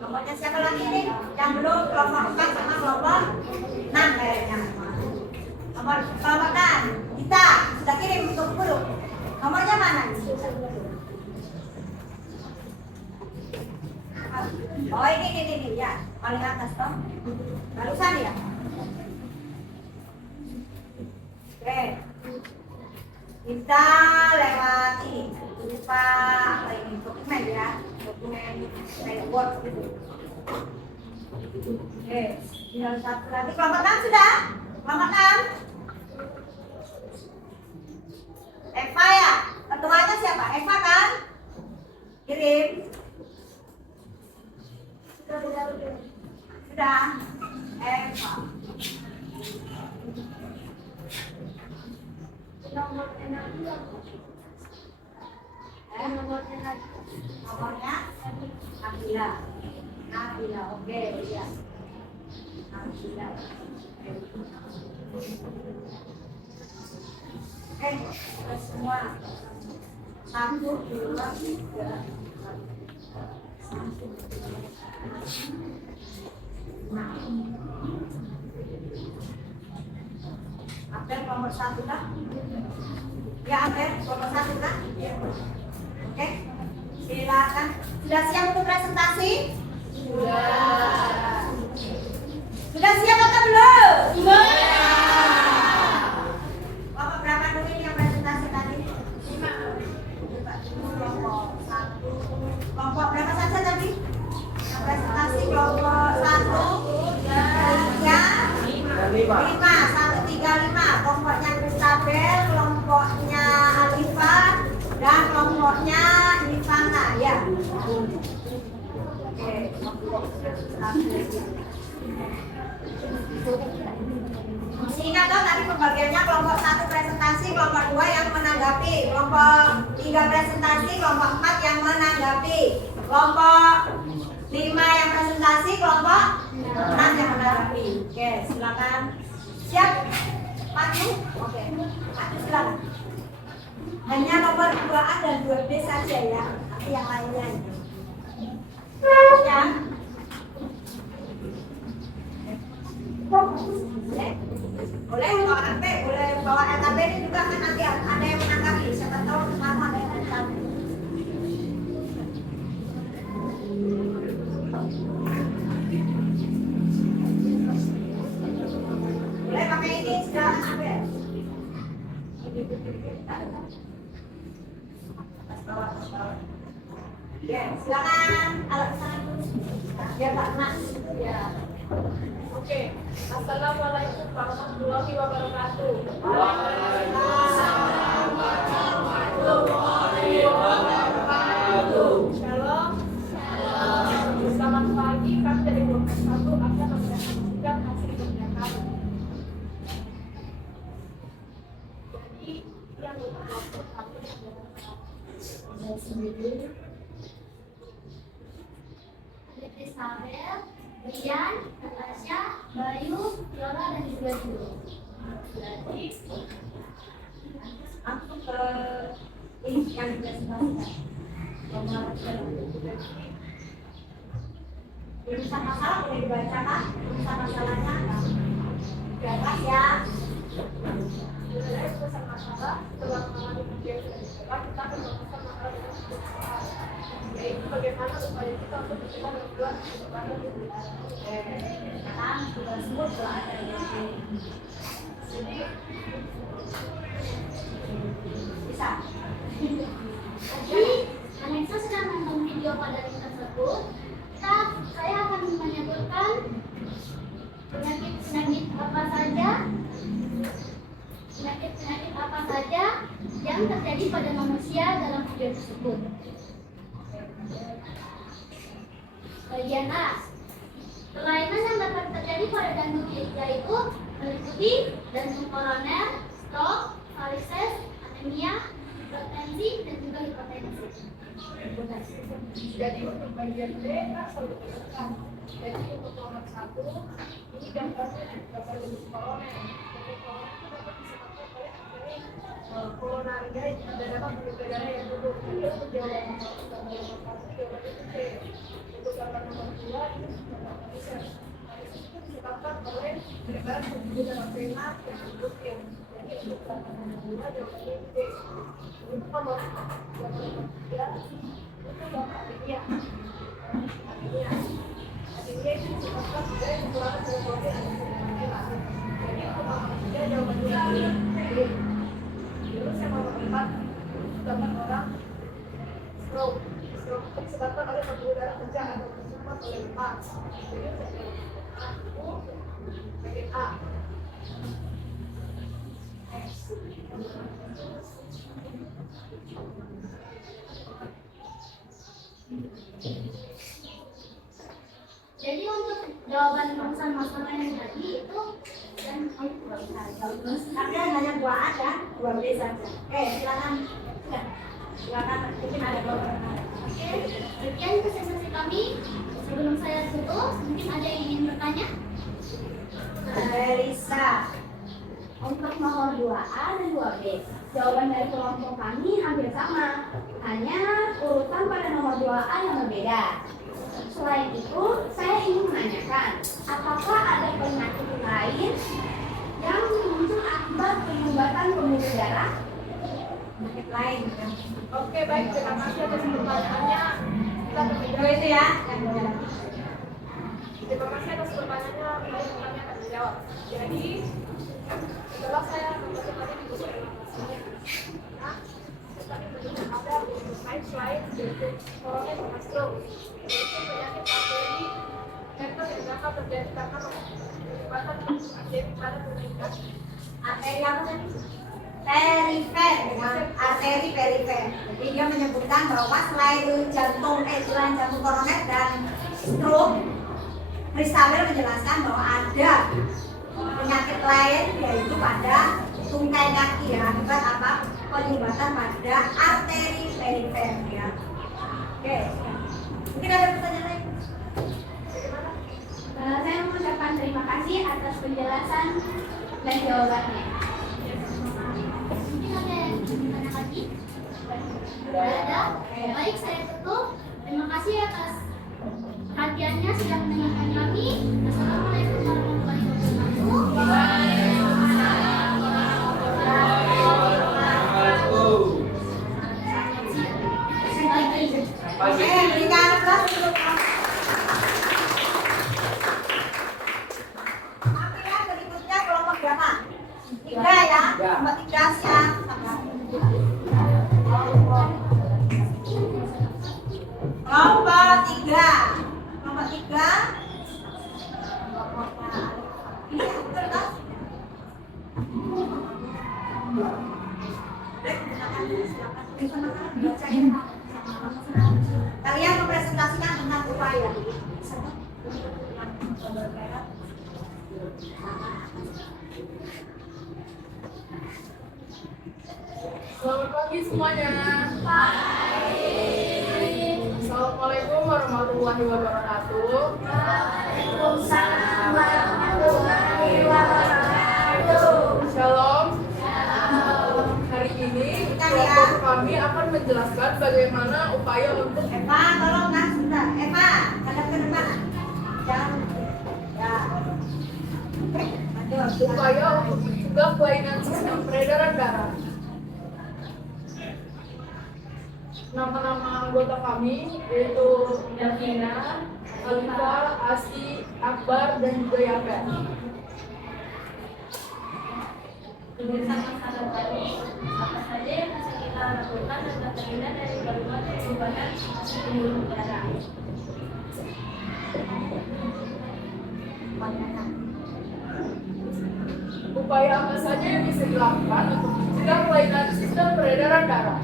Kelompoknya siapa lagi nih? Yang belum kelompok 4 sama kelompok 6 kayaknya. Kelompok 6 kita sudah kirim untuk guru. Nomornya mana? Oh ini ya, paling atas toh. Barusan ya. Oke. Kita lewat ini. Lupa apa ini dokumen ya, dokumen kayak Word gitu. Oke, tinggal satu lagi. Kelompok 6 sudah? Kelompok 6. Eva ya? Ketuanya siapa? Eva kan? Kirim. Sudah. Eva. Nomornya Nabila, oke ya. Nabila. Kita semua 1, 2, 3, 4. Apel nomor 1 kah? Ya Apel nomor 1 kah? Oke, silakan. Sudah siap untuk presentasi? Sudah. Sudah siap atau belum? Sudah. Bapak berapa dulu ini yang presentasi tadi? 5. Kelompok 1. Kelompok berapa saja tadi? Yang presentasi kelompok 1, 3, 5. 1, 3, 5. Kelompoknya Kristabel, kelompoknya Alifa, dan kelompoknya Nifana ya. Oke. Masih ingat dong tadi pembagiannya kelompok 1 presentasi, kelompok 2 yang menanggapi, kelompok 3 presentasi, kelompok 4 yang menanggapi, kelompok 5 yang presentasi, kelompok 6 yang menanggapi. Oke, silakan. Siap? Maju? Oke. Maju silakan. Hanya nomor 2A dan 2B saja ya, nanti yang lainnya. Ya. Atas bawah, atas bawah. Ya, silakan alat sana dulu. Biar Pak Mas. Ya. Oke. Assalamualaikum warahmatullahi wabarakatuh. Shalom. Selamat pagi. Kami dari kelompok 1 akan mempresentasikan hasil kerja kami. Jadi yang berkelompok 1 adalah Ada Isabel, Brian, Natasha, Bayu, Lola, dan juga Julu. jadi Langsung ke ini yang dipresentasikan. Tulisan masalah boleh dibacakan. Tulisan masalahnya apa? Jelas ya. sebenarnya pesan masalah setelah mengalami kerja yang sudah dicoba, kita akan menemukan masalah dengan sebuah masalah, yaitu bagaimana upaya kita untuk mencegah membuat perubahan yang benar. Sekarang sudah sebut telah ada yang Jadi bisa. Jadi, Aneksa sedang menonton video pada link tersebut. Saya akan menyebutkan penyakit apa saja yang terjadi pada manusia dalam video tersebut. Bagian A. Kelainan yang dapat terjadi pada jantung yaitu meliputi jantung koroner, stroke, varises, anemia, hipertensi, dan juga hipertensi. Jadi untuk bagian B kan selalu ditekan. Jadi untuk nomor 1 ini gambarnya gambar jenis koroner. Jadi koroner itu dapat disebabkan oleh akteri koronaria yang dapat menyebabkan darah yang duduk. Jadi untuk jawaban nomor 1 jawabannya itu C. Untuk gambar nomor 2 ini gambar varises. Varises itu disebabkan oleh peredaran pembuluh darah vena yang duduk. Jadi untuk gambar nomor 2 jawabannya itu D. Untuk nomor 3 itu yang anemia. Anemia itu disebabkan oleh kekurangan hemoglobin atau darah. Jadi untuk nomor 3 jawabannya D. Terus yang nomor 4 disebabkan orang stroke. Stroke itu disebabkan oleh pembuluh darah pecah atau tersumbat oleh lemak. Jadi untuk aku bagian A. Jadi untuk jawaban rumusan masalah yang tadi itu dan Tapi hanya 2 A dan 2 B saja. Silakan. Silakan. Mungkin ada beberapa. Oke, sekian presentasi kami. Sebelum saya tutup, mungkin ada yang ingin bertanya? Risa. Untuk nomor 2A dan 2B, jawaban dari kelompok kami hampir sama. Hanya urutan pada nomor 2A yang berbeda. Selain itu, saya ingin menanyakan, apakah ada penyakit lain yang muncul akibat penyumbatan pembuluh darah? Penyakit lain. Oke, baik, terima kasih atas pertanyaannya. Kita berbeda. Itu ya. Yang benar. Terima kasih atas pertanyaannya. Baik, kami akan menjawab. Jadi, setelah saya membaca tadi di buku informasinya, kami menemukan ada lain yaitu koroner dan stroke, yaitu penyakit arteri jantung yang dapat terjadi karena penyumbatan arteri pada peningkat Arteri apa tadi? Perifer, arteri perifer. Jadi dia menyebutkan bahwa selain jantung koroner dan stroke, Isabel menjelaskan bahwa ada penyakit lain yaitu pada tungkai kaki ya, akibat apa? Penyumbatan pada arteri perifer ya. Oke. Mungkin ada pertanyaan lain? Saya mengucapkan terima kasih atas penjelasan dan jawabannya. Mungkin ada yang ingin bertanya lagi? Tidak ada? Baik, saya tutup. Terima kasih atas perhatiannya sudah mendengarkan kami. Assalamualaikum warahmatullahi wabarakatuh. Berikan aplaus untuk Oke ya, berikutnya kelompok berapa? 3 ya. Kelompok 3 siap. Kelompok 3. Kelompok 3. Ini betul kan? Kalian mempresentasikan tentang upaya. Selamat pagi semuanya. Assalamualaikum warahmatullahi wabarakatuh. Waalaikumsalam warahmatullahi wabarakatuh. Shalom. Hari ini kelompok kami akan menjelaskan bagaimana upaya untuk Eva, tolong nah sebentar. Eva, hadap ke depan. Jangan. Ya. Aduh, upaya untuk mencegah kelainan sistem peredaran darah. Nama-nama anggota kami yaitu Davina, Alika, Asi, Akbar, dan juga Yafer. Bersama sahabat kami, apa saja yang bisa kita lakukan agar terhindar dari berbagai perubahan pembuluh darah. Upaya apa saja yang bisa dilakukan untuk mencegah kelainan sistem peredaran darah?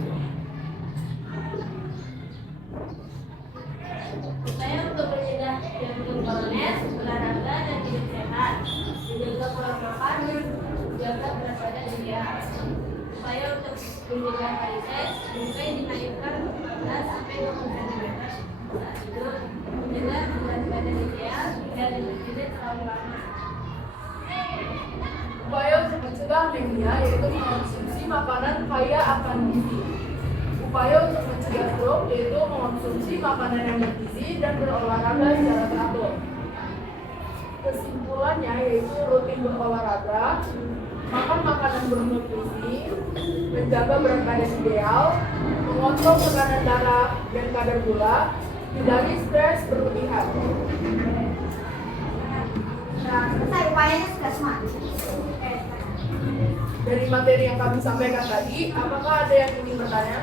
Upaya untuk mencegah jantung koroner, olahraga dan hidup sehat, menjaga pola makan, menjaga berat badan ideal. Upaya untuk mencegah varises, mungkin dinaikkan 14 sampai 20 cm saat tidur, menjaga berat badan ideal dan tidak terlalu lama. Upaya untuk mencegah anemia yaitu mengonsumsi makanan kaya akan gizi. Upaya untuk mencegah stroke yaitu mengonsumsi makanan yang bergizi dan berolahraga secara teratur. Kesimpulannya yaitu rutin berolahraga, makan makanan bernutrisi, menjaga berat badan ideal, mengontrol tekanan darah dan kadar gula, hindari stres berlebihan. Nah, selesai upayanya sudah semua. Dari materi yang kami sampaikan tadi, apakah ada yang ingin bertanya?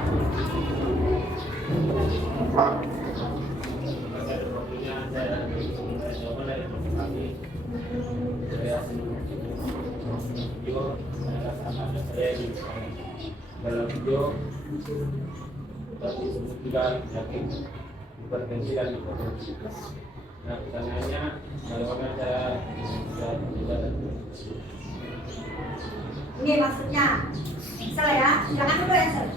Dalam video tadi sebutkan penyakit hipertensi dan hipotensi. Nah, pertanyaannya bagaimana cara tidak Ini maksudnya. Sel ya, silakan dulu ya Sel.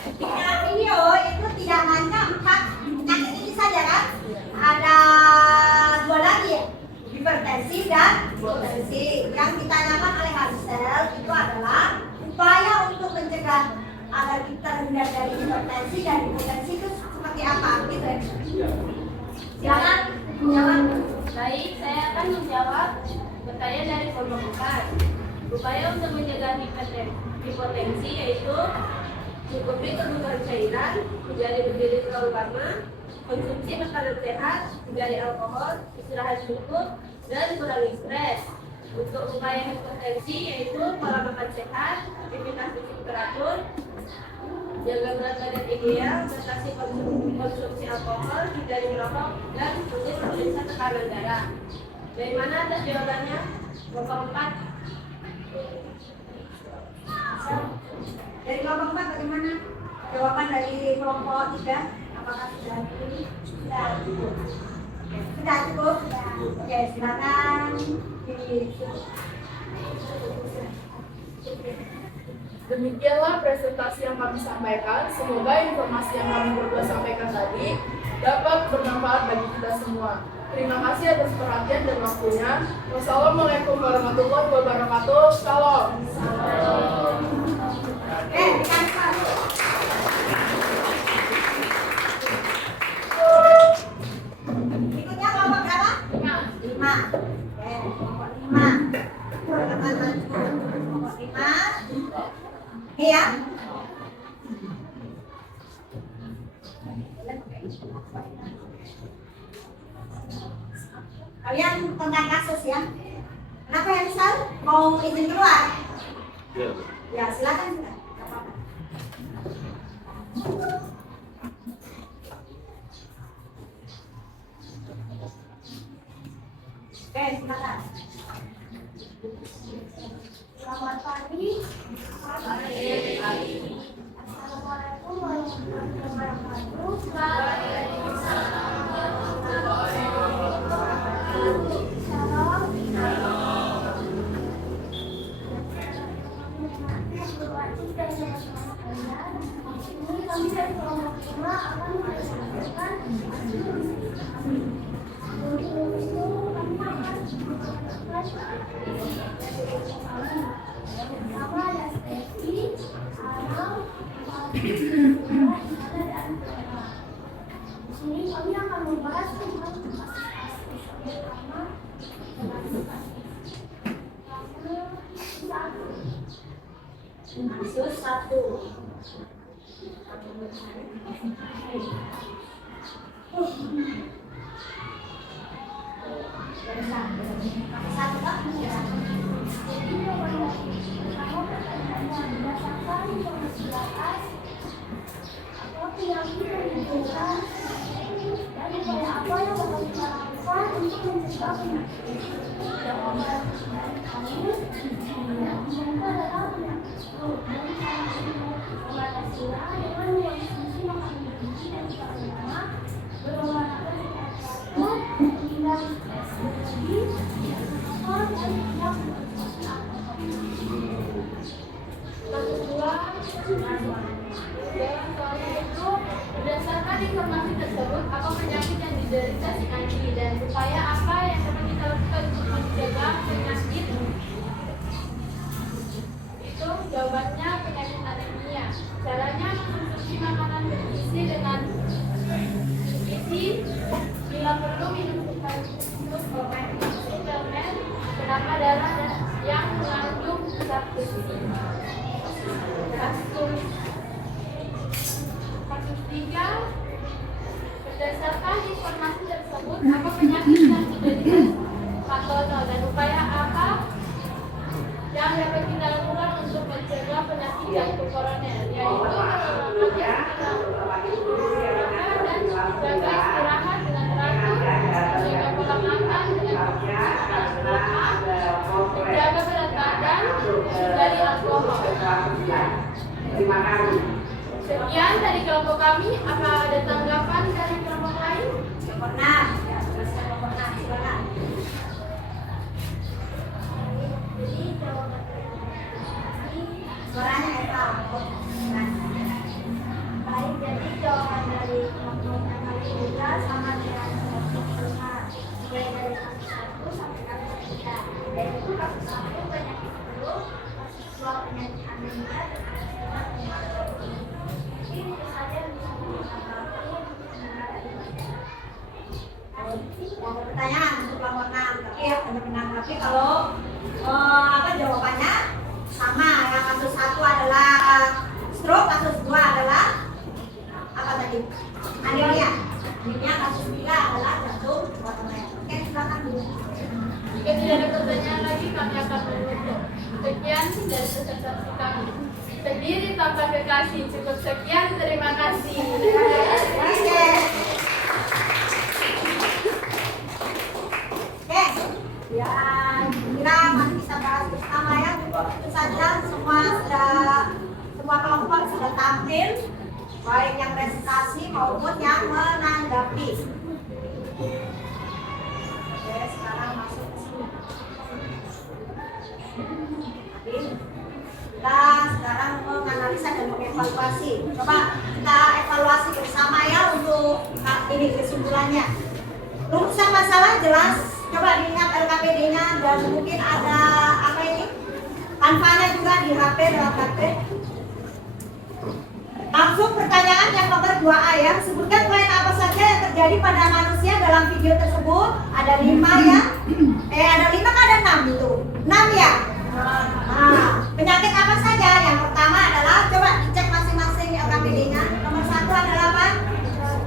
Ketika video itu tidak hanya 4 penyakit ini saja kan? Ada 2 lagi ya, hipertensi dan hipotensi. Yang ditanyakan oleh Hansel itu adalah upaya untuk mencegah agar kita terhindar dari hipertensi dan hipotensi itu seperti apa gitu ya? Silakan menjawab. Baik, saya akan menjawab bertanya dari kelompok 4. Upaya untuk mencegah hipotensi yaitu cukupi kebutuhan cairan, hindari berdiri terlalu lama, konsumsi makanan sehat, hindari alkohol, istirahat cukup, dan kurangi stres. Untuk upaya hipotensi yaitu pola makan sehat, aktivitas fisik teratur, jaga berat badan ideal, batasi konsumsi alkohol, hindari merokok, dan rutin periksa tekanan darah. Dari mana atas jawabannya? Kelompok 4. Dari kelompok 4 bagaimana? Jawaban dari kelompok 3 apakah sudah ini? Sudah cukup. Sudah cukup? Oke, silakan. Demikianlah presentasi yang kami sampaikan. Semoga informasi yang kami berdua sampaikan tadi dapat bermanfaat bagi kita semua. Terima kasih atas perhatian dan waktunya. Wassalamualaikum warahmatullahi wabarakatuh. Salam. Berikutnya kelompok berapa? 5. Oke, kelompok 5. Kelompok 5. Iya. Kalian tentang kasus ya. Kenapa ya Misal? Mau izin keluar? Ya, silakan. silakan. Selamat pagi. Assalamualaikum warahmatullahi wabarakatuh. Ini kami dari kelompok 5 akan menjelaskan pertama ada Steffi, Arang, dan Vera. Di sini kami akan membahas tentang kasus-kasus pertama Kasus 1. Satu Pak. Jadi pertama pertanyaannya berdasarkan informasi atas apa penyakit yang ditimbulkan dan upaya apa yang dapat kita lakukan untuk mencegah penyakit itu. Jawaban dari kami mereka adalah penyakit flu dan mengatasinya dengan mengonsumsi makanan bergizi dan terutama berolahraga di air teratur, menghindari stres berlebih, dan tidak mengonsumsi alkohol. Kasus 2, dalam soal itu berdasarkan informasi tersebut apa penyakit yang diderita si Anji dan upaya apa yang dapat kita lakukan untuk mencegah penyakit itu? Jawabannya penyakit anemia. Caranya mengonsumsi makanan bergizi dengan gizi, bila perlu minum suplemen penambah darah yang mengandung zat besi. Kasus 3, berdasarkan informasi tersebut apa penyakit yang diderita Patono dan upaya apa yang dapat kita lakukan untuk mencegah penyakit jantung koroner, yaitu dan jaga istirahat dengan teratur, jaga pola makan dengan berlemak, jaga berat badan, hindari alkohol. Sekian dari kelompok kami. Apa ada tanggapan dari kelompok lain? Pernah. Teruskan pernah. Silakan. Jadi jawaban Suaranya Eva. baik, jadi jawaban dari kelompok yang kali juga sama dengan kelompok 5, mulai dari kasus 1 sampai kasus 3, yaitu kasus 1 penyakit flu, kasus 2 penyakit anemia, dan kasus 3 penyakit TBC. Mungkin itu saja yang bisa ditanggapi Ada pertanyaan untuk kelompok 6, tapi ya hanya menanggapi kalau jawabannya sama. Yang kasus 1 adalah stroke, kasus 2 adalah apa tadi? Anemia. Kasus 3 adalah jantung koroner. Oke, silakan dulu. Jika tidak ada pertanyaan lagi, kami akan menutup. Sekian dari presentasi kami. Sendiri tanpa kekasih. Cukup sekian, terima kasih. Oke. Ya, kira masih bisa bahas bersama ya. Tentu saja semua kelompok sudah tampil, baik yang presentasi maupun yang menanggapi. Oke, sekarang masuk ke sini. Kita sekarang menganalisa dan mengevaluasi. Coba kita evaluasi bersama ya untuk ini kesimpulannya. Rumusan masalah jelas. Coba diingat LKPD-nya dan mungkin ada apa ini? Kanvanya juga di HP dalam HP. Langsung pertanyaan yang nomor 2A ya. Sebutkan poin apa saja yang terjadi pada manusia dalam video tersebut. Ada 5 ya. Ada 5 kan ada 6 itu. 6 ya. Nah, penyakit apa saja? Yang pertama adalah coba dicek masing-masing LKPD-nya. Nomor 1 adalah apa?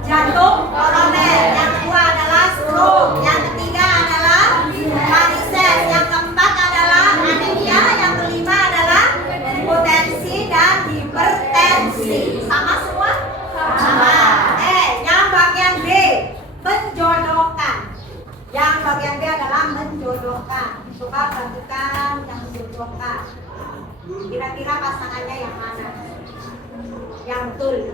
Jantung koroner. Yang kedua adalah stroke. Yang ketiga adalah varises. Yang keempat adalah anemia. Yang kelima adalah hipotensi dan hipertensi. Sama semua? Sama. Yang bagian B, menjodohkan. Yang bagian B adalah menjodohkan. menjodohkan. Coba perhatikan yang menjodohkan. Kira-kira pasangannya yang mana? Yang betul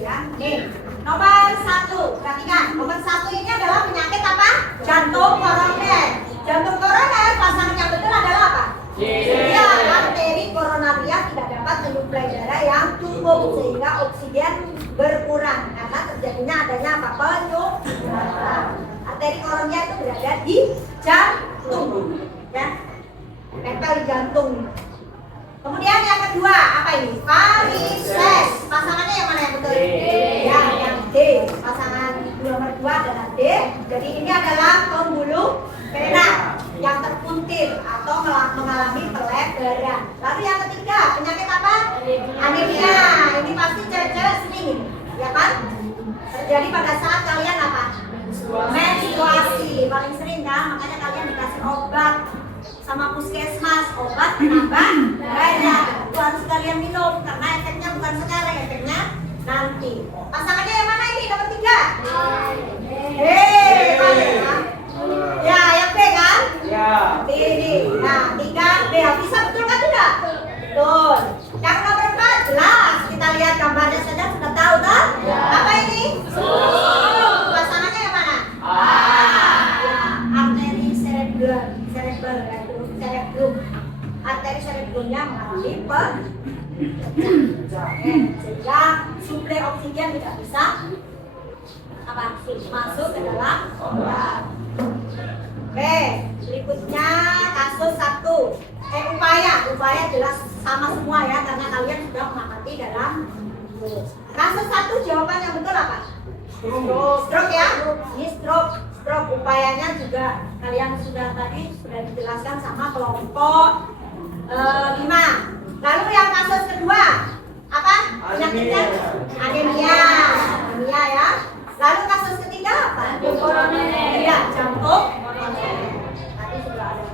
ya. Nih, nomor 1, perhatikan. Nomor 1 ini adalah penyakit apa? Jantung koroner. Jantung koroner, pasangan yang betul adalah apa? Ya, arteri koronaria tidak dapat menyuplai darah yang cukup sehingga oksigen berkurang karena terjadinya adanya apa? Penyumbatan. Arteri koronaria itu berada di jantung, ya, nempel di jantung. Kemudian yang kedua apa ini? Varises. Pasangannya yang mana yang betul? Ya, yang D. Pasangan nomor 2 adalah D. Jadi ini adalah pembuluh darah yang terpuntir atau mengalami pelebaran. Lalu yang ketiga, penyakit apa? Anemia. Ini pasti cewek-cewek sering, ya kan? Terjadi pada saat kalian apa? Menstruasi. Paling sering kan? Makanya kalian dikasih obat sama puskesmas, obat penambah darah. Itu harus kalian minum karena efeknya bukan sekarang, efeknya nanti. Pasangannya yang mana ini? Nomor 3. Ya, yang B kan? Ya. B ini. Nah, 3 B. Bisa betul kan tidak? Betul. Yang nomor 4 jelas. Kita lihat gambarnya saja sudah tahu kan? Apa ini? Pasangannya yang mana? Ya, arteri cerebral. Arteri cerebralnya mengalami sehingga suplai oksigen tidak bisa masuk ke dalam otak. Oke, berikutnya kasus 1. Upaya jelas sama semua ya karena kalian sudah mengamati dalam kasus 1. Jawaban yang betul apa? Stroke ya. Ini stroke. Upayanya juga kalian sudah dijelaskan sama kelompok 5. Lalu yang kasus kedua apa penyakitnya? Anemia ya. Lalu kasus ketiga apa? Iya, jantung koroner. Tadi sudah ada.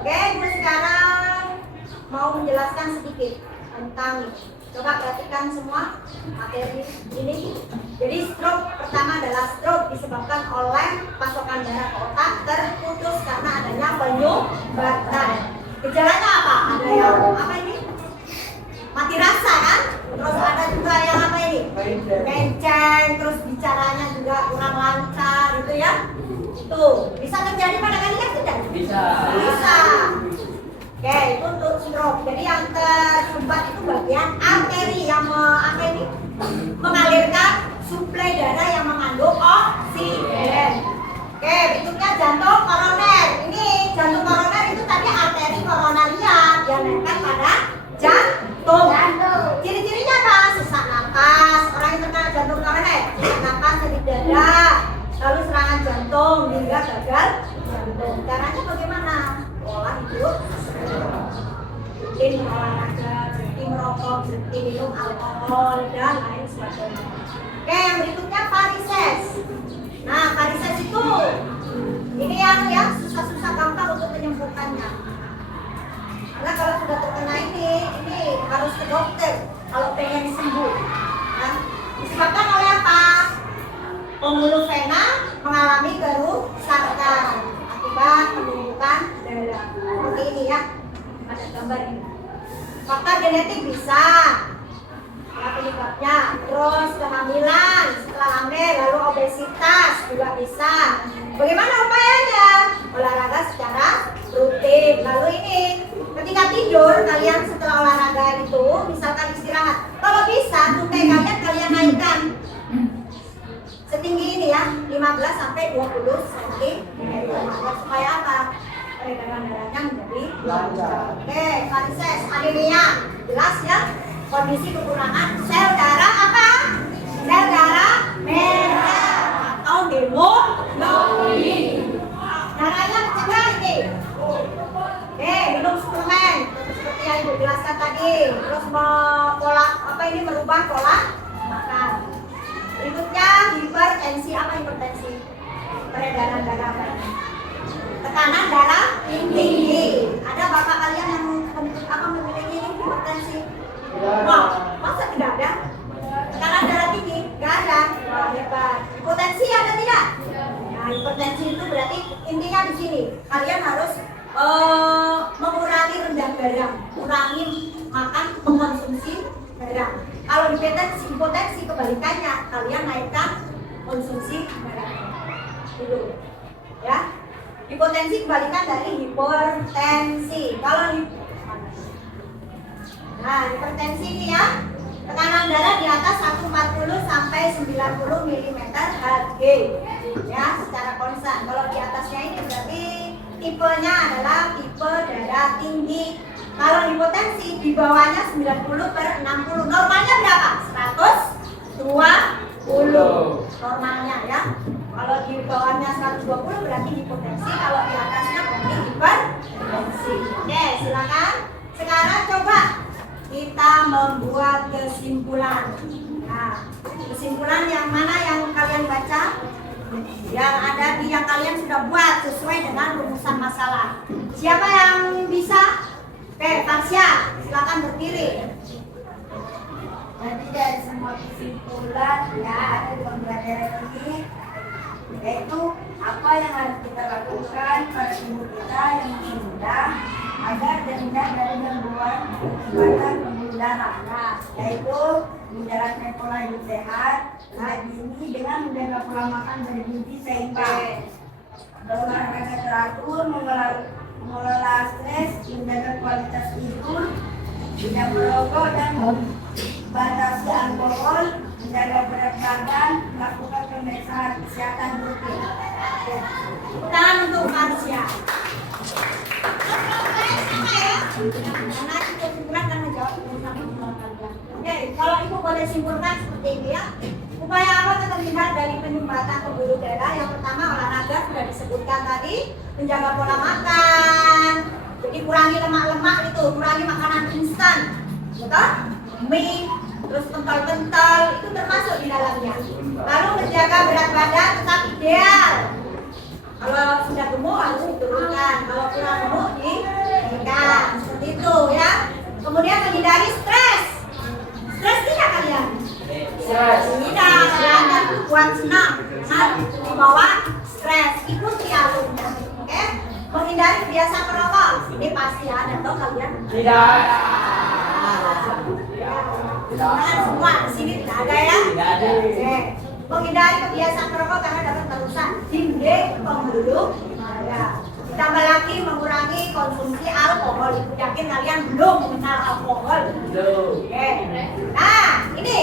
Oke, gue sekarang mau menjelaskan sedikit tentang ini. Coba perhatikan semua materi ini. Jadi stroke pertama adalah stroke disebabkan oleh pasokan darah ke otak terputus karena adanya penyumbatan. Gejalanya apa? Ada yang apa ini? Mati rasa kan? Terus ada juga yang apa ini? Menceng, terus bicaranya juga kurang lancar gitu ya. Itu bisa terjadi pada kalian tidak? Bisa. Oke, itu untuk stroke. Jadi yang tersumbat itu bagian arteri yang mengalirkan suplai darah yang mengandung oksigen. Oke, berikutnya jantung koroner. Ini jantung koroner itu tadi arteri koronaria yang nempel pada jantung. Ciri-cirinya apa? Sesak napas. Orang yang terkena jantung koroner, sesak napas, nyeri dada, lalu serangan jantung hingga gagal jantung. Caranya bagaimana? Pola hidup, berhenti olahraga, berhenti merokok, berhenti minum alkohol dan lain sebagainya. Oke, yang berikutnya varises. Nah, varises itu ini yang susah-susah gampang untuk menyembuhkannya. Karena kalau sudah terkena ini harus ke dokter kalau pengen sembuh. Nah, disebabkan oleh apa? Pembuluh vena mengalami kerusakan akibat penumpukan darah. Seperti ini ya, ada gambar ini. Faktor genetik bisa, apa penyebabnya? Terus kehamilan, setelah hamil, lalu obesitas juga bisa. Bagaimana upayanya? Olahraga secara rutin. Lalu ini, ketika tidur kalian setelah olahraga itu, misalkan istirahat, kalau bisa tuntai kalian naikkan setinggi ini ya, 15 sampai 20 cm. Supaya apa? Peredaran darahnya menjadi lancar. Oke, varises, anemia, jelas ya. Kondisi kekurangan sel darah apa? Sel darah merah atau hemoglobin. Darahnya mencegah ini. Oke, minum suplemen seperti yang ibu jelaskan tadi. Terus merubah pola makan. Berikutnya hipertensi. Apa hipertensi? Peredaran darah. Tekanan darah tinggi. Ada bapak kalian yang memiliki hipertensi? Wah, masa tidak ada? Tekanan darah tinggi? Gak ada. Wah, hebat. Hipotensi ada tidak? Nah, Hipertensi itu berarti intinya di sini kalian harus mengurangi rendah garam, kurangi makan, mengkonsumsi garam. Kalau hipotensi kebalikannya, kalian naikkan konsumsi garam. Dulu, ya. Hipotensi kebalikan dari hipertensi. Nah, hipertensi ini ya, tekanan darah di atas 140 sampai 90 mm Hg, ya, secara konstan. Kalau di atasnya ini berarti tipenya adalah tipe darah tinggi. Kalau hipotensi di bawahnya 90/60. Normalnya berapa? 120 normalnya ya. Kalau di bawahnya 120 berarti hipotensi, kalau di atasnya berarti hipertensi. Oke, silakan. Sekarang coba kita membuat kesimpulan. Nah, kesimpulan yang mana yang kalian baca? Yang ada di yang kalian sudah buat sesuai dengan rumusan masalah. Siapa yang bisa? Oke, Tasya, silakan berdiri. Jadi dari semua kesimpulan ya ada di pembelajaran ini, yaitu apa yang harus kita lakukan pada tubuh kita yang masih muda agar terhindar dari gangguan pada pembuluh darah. Nah, yaitu menjalankan pola hidup sehat, ini dengan menjaga pola makan bergizi seimbang, berolahraga teratur, mengelola stres, menjaga kualitas tidur, tidak merokok dan batasi alkohol, menjaga berat badan, melakukan pemeriksaan kesehatan rutin. Tepuk tangan untuk Tasya. Karena itu kesimpulan kan menjawab kesimpulan kalian. Oke, kalau ibu boleh simpulkan seperti ini ya. Upaya awal terhindar dari penyumbatan pembuluh darah. Yang pertama olahraga sudah disebutkan tadi, menjaga pola makan. Jadi kurangi lemak-lemak itu, kurangi makanan instan, betul? Mie, terus kental-kental itu termasuk di dalamnya. Lalu menjaga berat badan tetap ideal. Kalau sudah gemuk harus diturunkan, kalau kurang gemuk dinaikkan, seperti itu ya. Kemudian menghindari stres. Stres tidak kalian? Tidak, kalian buat senang, di bawah stres, ikuti alurnya, oke? Menghindari kebiasaan merokok, ini pasti ada atau kalian? Tidak. Jangan semua di sini tidak ada ya? Tidak ada. Oke. Menghindari kebiasaan merokok karena dapat merusak dinding pembuluh darah. Ditambah lagi mengurangi konsumsi alkohol. Ibu yakin kalian belum mengenal alkohol. Oke. Nah, ini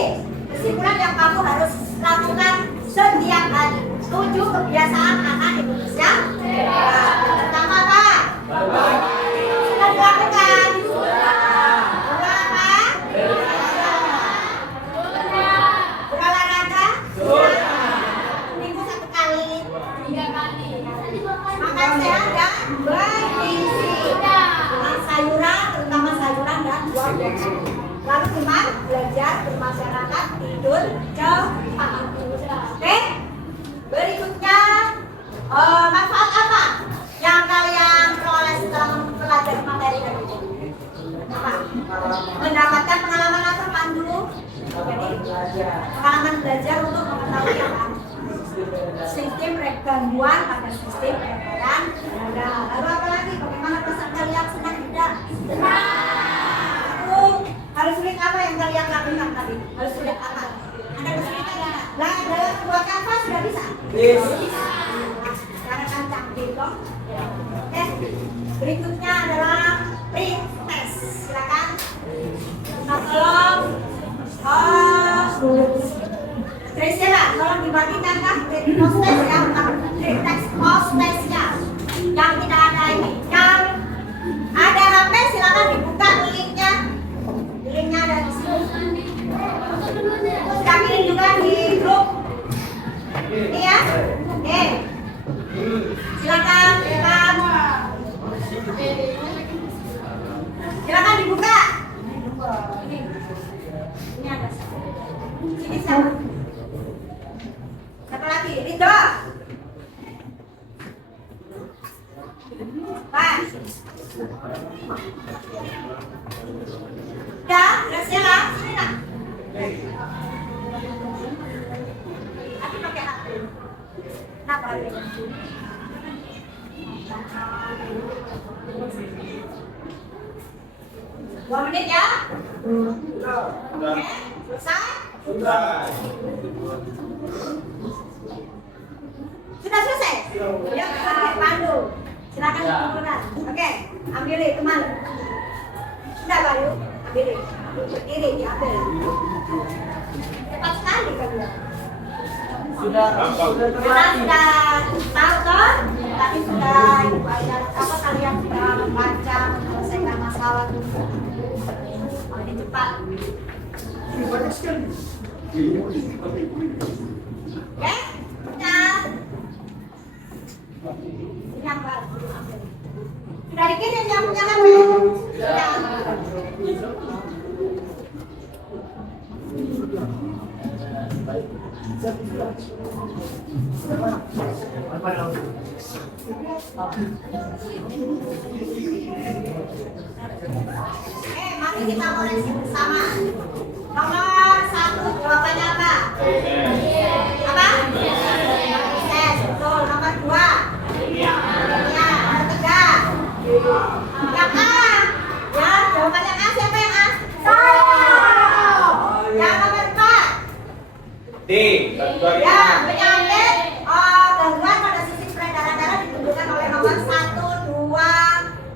kesimpulan yang kamu harus lakukan setiap hari. 7 kebiasaan anak Indonesia. Yang pertama apa? Sudah dilakukan. Kedua apa? Berolahraga? Minggu 1 kali. 3 kali. Makan sehat dan bergizi. Dengan sayuran, terutama sayuran dan buah-buahan. Lalu gimana? Belajar bermasyarakat, tidur cepat. Oke? Berikutnya, manfaat apa yang kalian peroleh setelah mempelajari materi ini? Apa? Mendapatkan pengalaman apa, Pandu? Jadi, pengalaman belajar untuk mengetahui apa? Sistem gangguan pada sistem peredaran darah. Lalu apa lagi? Bagaimana perasaan kalian senang tidak? Senang. Harus sulit apa yang kalian lakukan tadi? Harus sulit apa? Ada kesulitan ya? Lah, dalam sebuah kanvas sudah bisa? Bisa. Karena kan canggih loh. Oke. Berikutnya adalah print test. Silakan. Nah, tolong. Tolong dibagikan kan post test ya, bukan test post testnya. Yang tidak ada ini. Yang ada HP silakan dibuka linknya. Linknya ada di sini. Sudah kirim juga di grup. Ini ya. Oke. Silakan. Silakan dibuka. Ini ada. Sini siapa? Siapa lagi? Ridho. Pak. Ya, Graciela, sini nak. Tapi pakai HP. Kenapa? Dua menit ya? Oke, selesai? Sudah selesai? Ya, kita pandu. Silakan kumpulan. Oke, ambil teman. Sudah Bayu, ambil. Berdiri diambil. Cepat sekali kalian. Sudah Kita sudah tahu kan? Tapi sudah apa kalian sudah membaca menyelesaikan masalah. Oh, ini cepat. Oke, sudah. Yang baru ambil. Sudah dikirim yang punya kan? Sudah. Mari kita koreksi bersama. Nomor 1 jawabannya apa? Apa? Yes, betul. Nomor 2. Ya. Nomor 3. Yang A. Ya, jawabannya A. Siapa yang A? Saya. Yang nomor 4. D. Kategori Ya, penyakit gangguan pada sistem peredaran darah ditunjukkan oleh nomor 1, 2,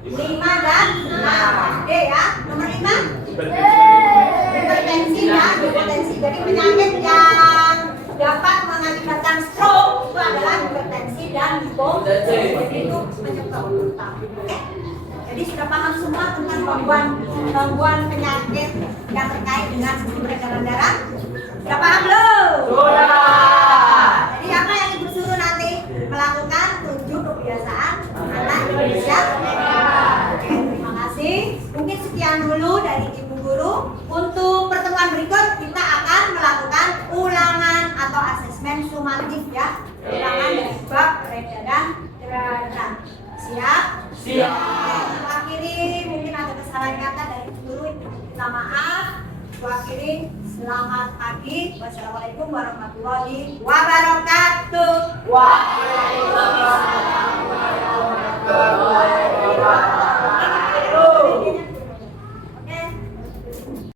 5 dan 6. D ya. Nomor 5 hipertensi ya, hipertensi. Jadi penyakit yang dapat mengakibatkan stroke itu adalah hipertensi dan hipotensi. Itu penyebab utama. Jadi sudah paham semua tentang gangguan penyakit yang terkait dengan sistem peredaran darah? Sudah paham belum? Sudah. Jadi apa yang Ibu suruh nanti? Melakukan 7 kebiasaan anak Indonesia. Oke, terima kasih. Mungkin sekian dulu dari Ibu Guru. Untuk pertemuan berikut kita akan melakukan ulangan atau asesmen sumatif ya. Ulangan dari bab peredaran darah. Siap? Siap. Akhiri mungkin ada kesalahan kata dari Ibu Guru. Minta maaf. Akhiri. Selamat pagi. Wassalamualaikum warahmatullahi wabarakatuh.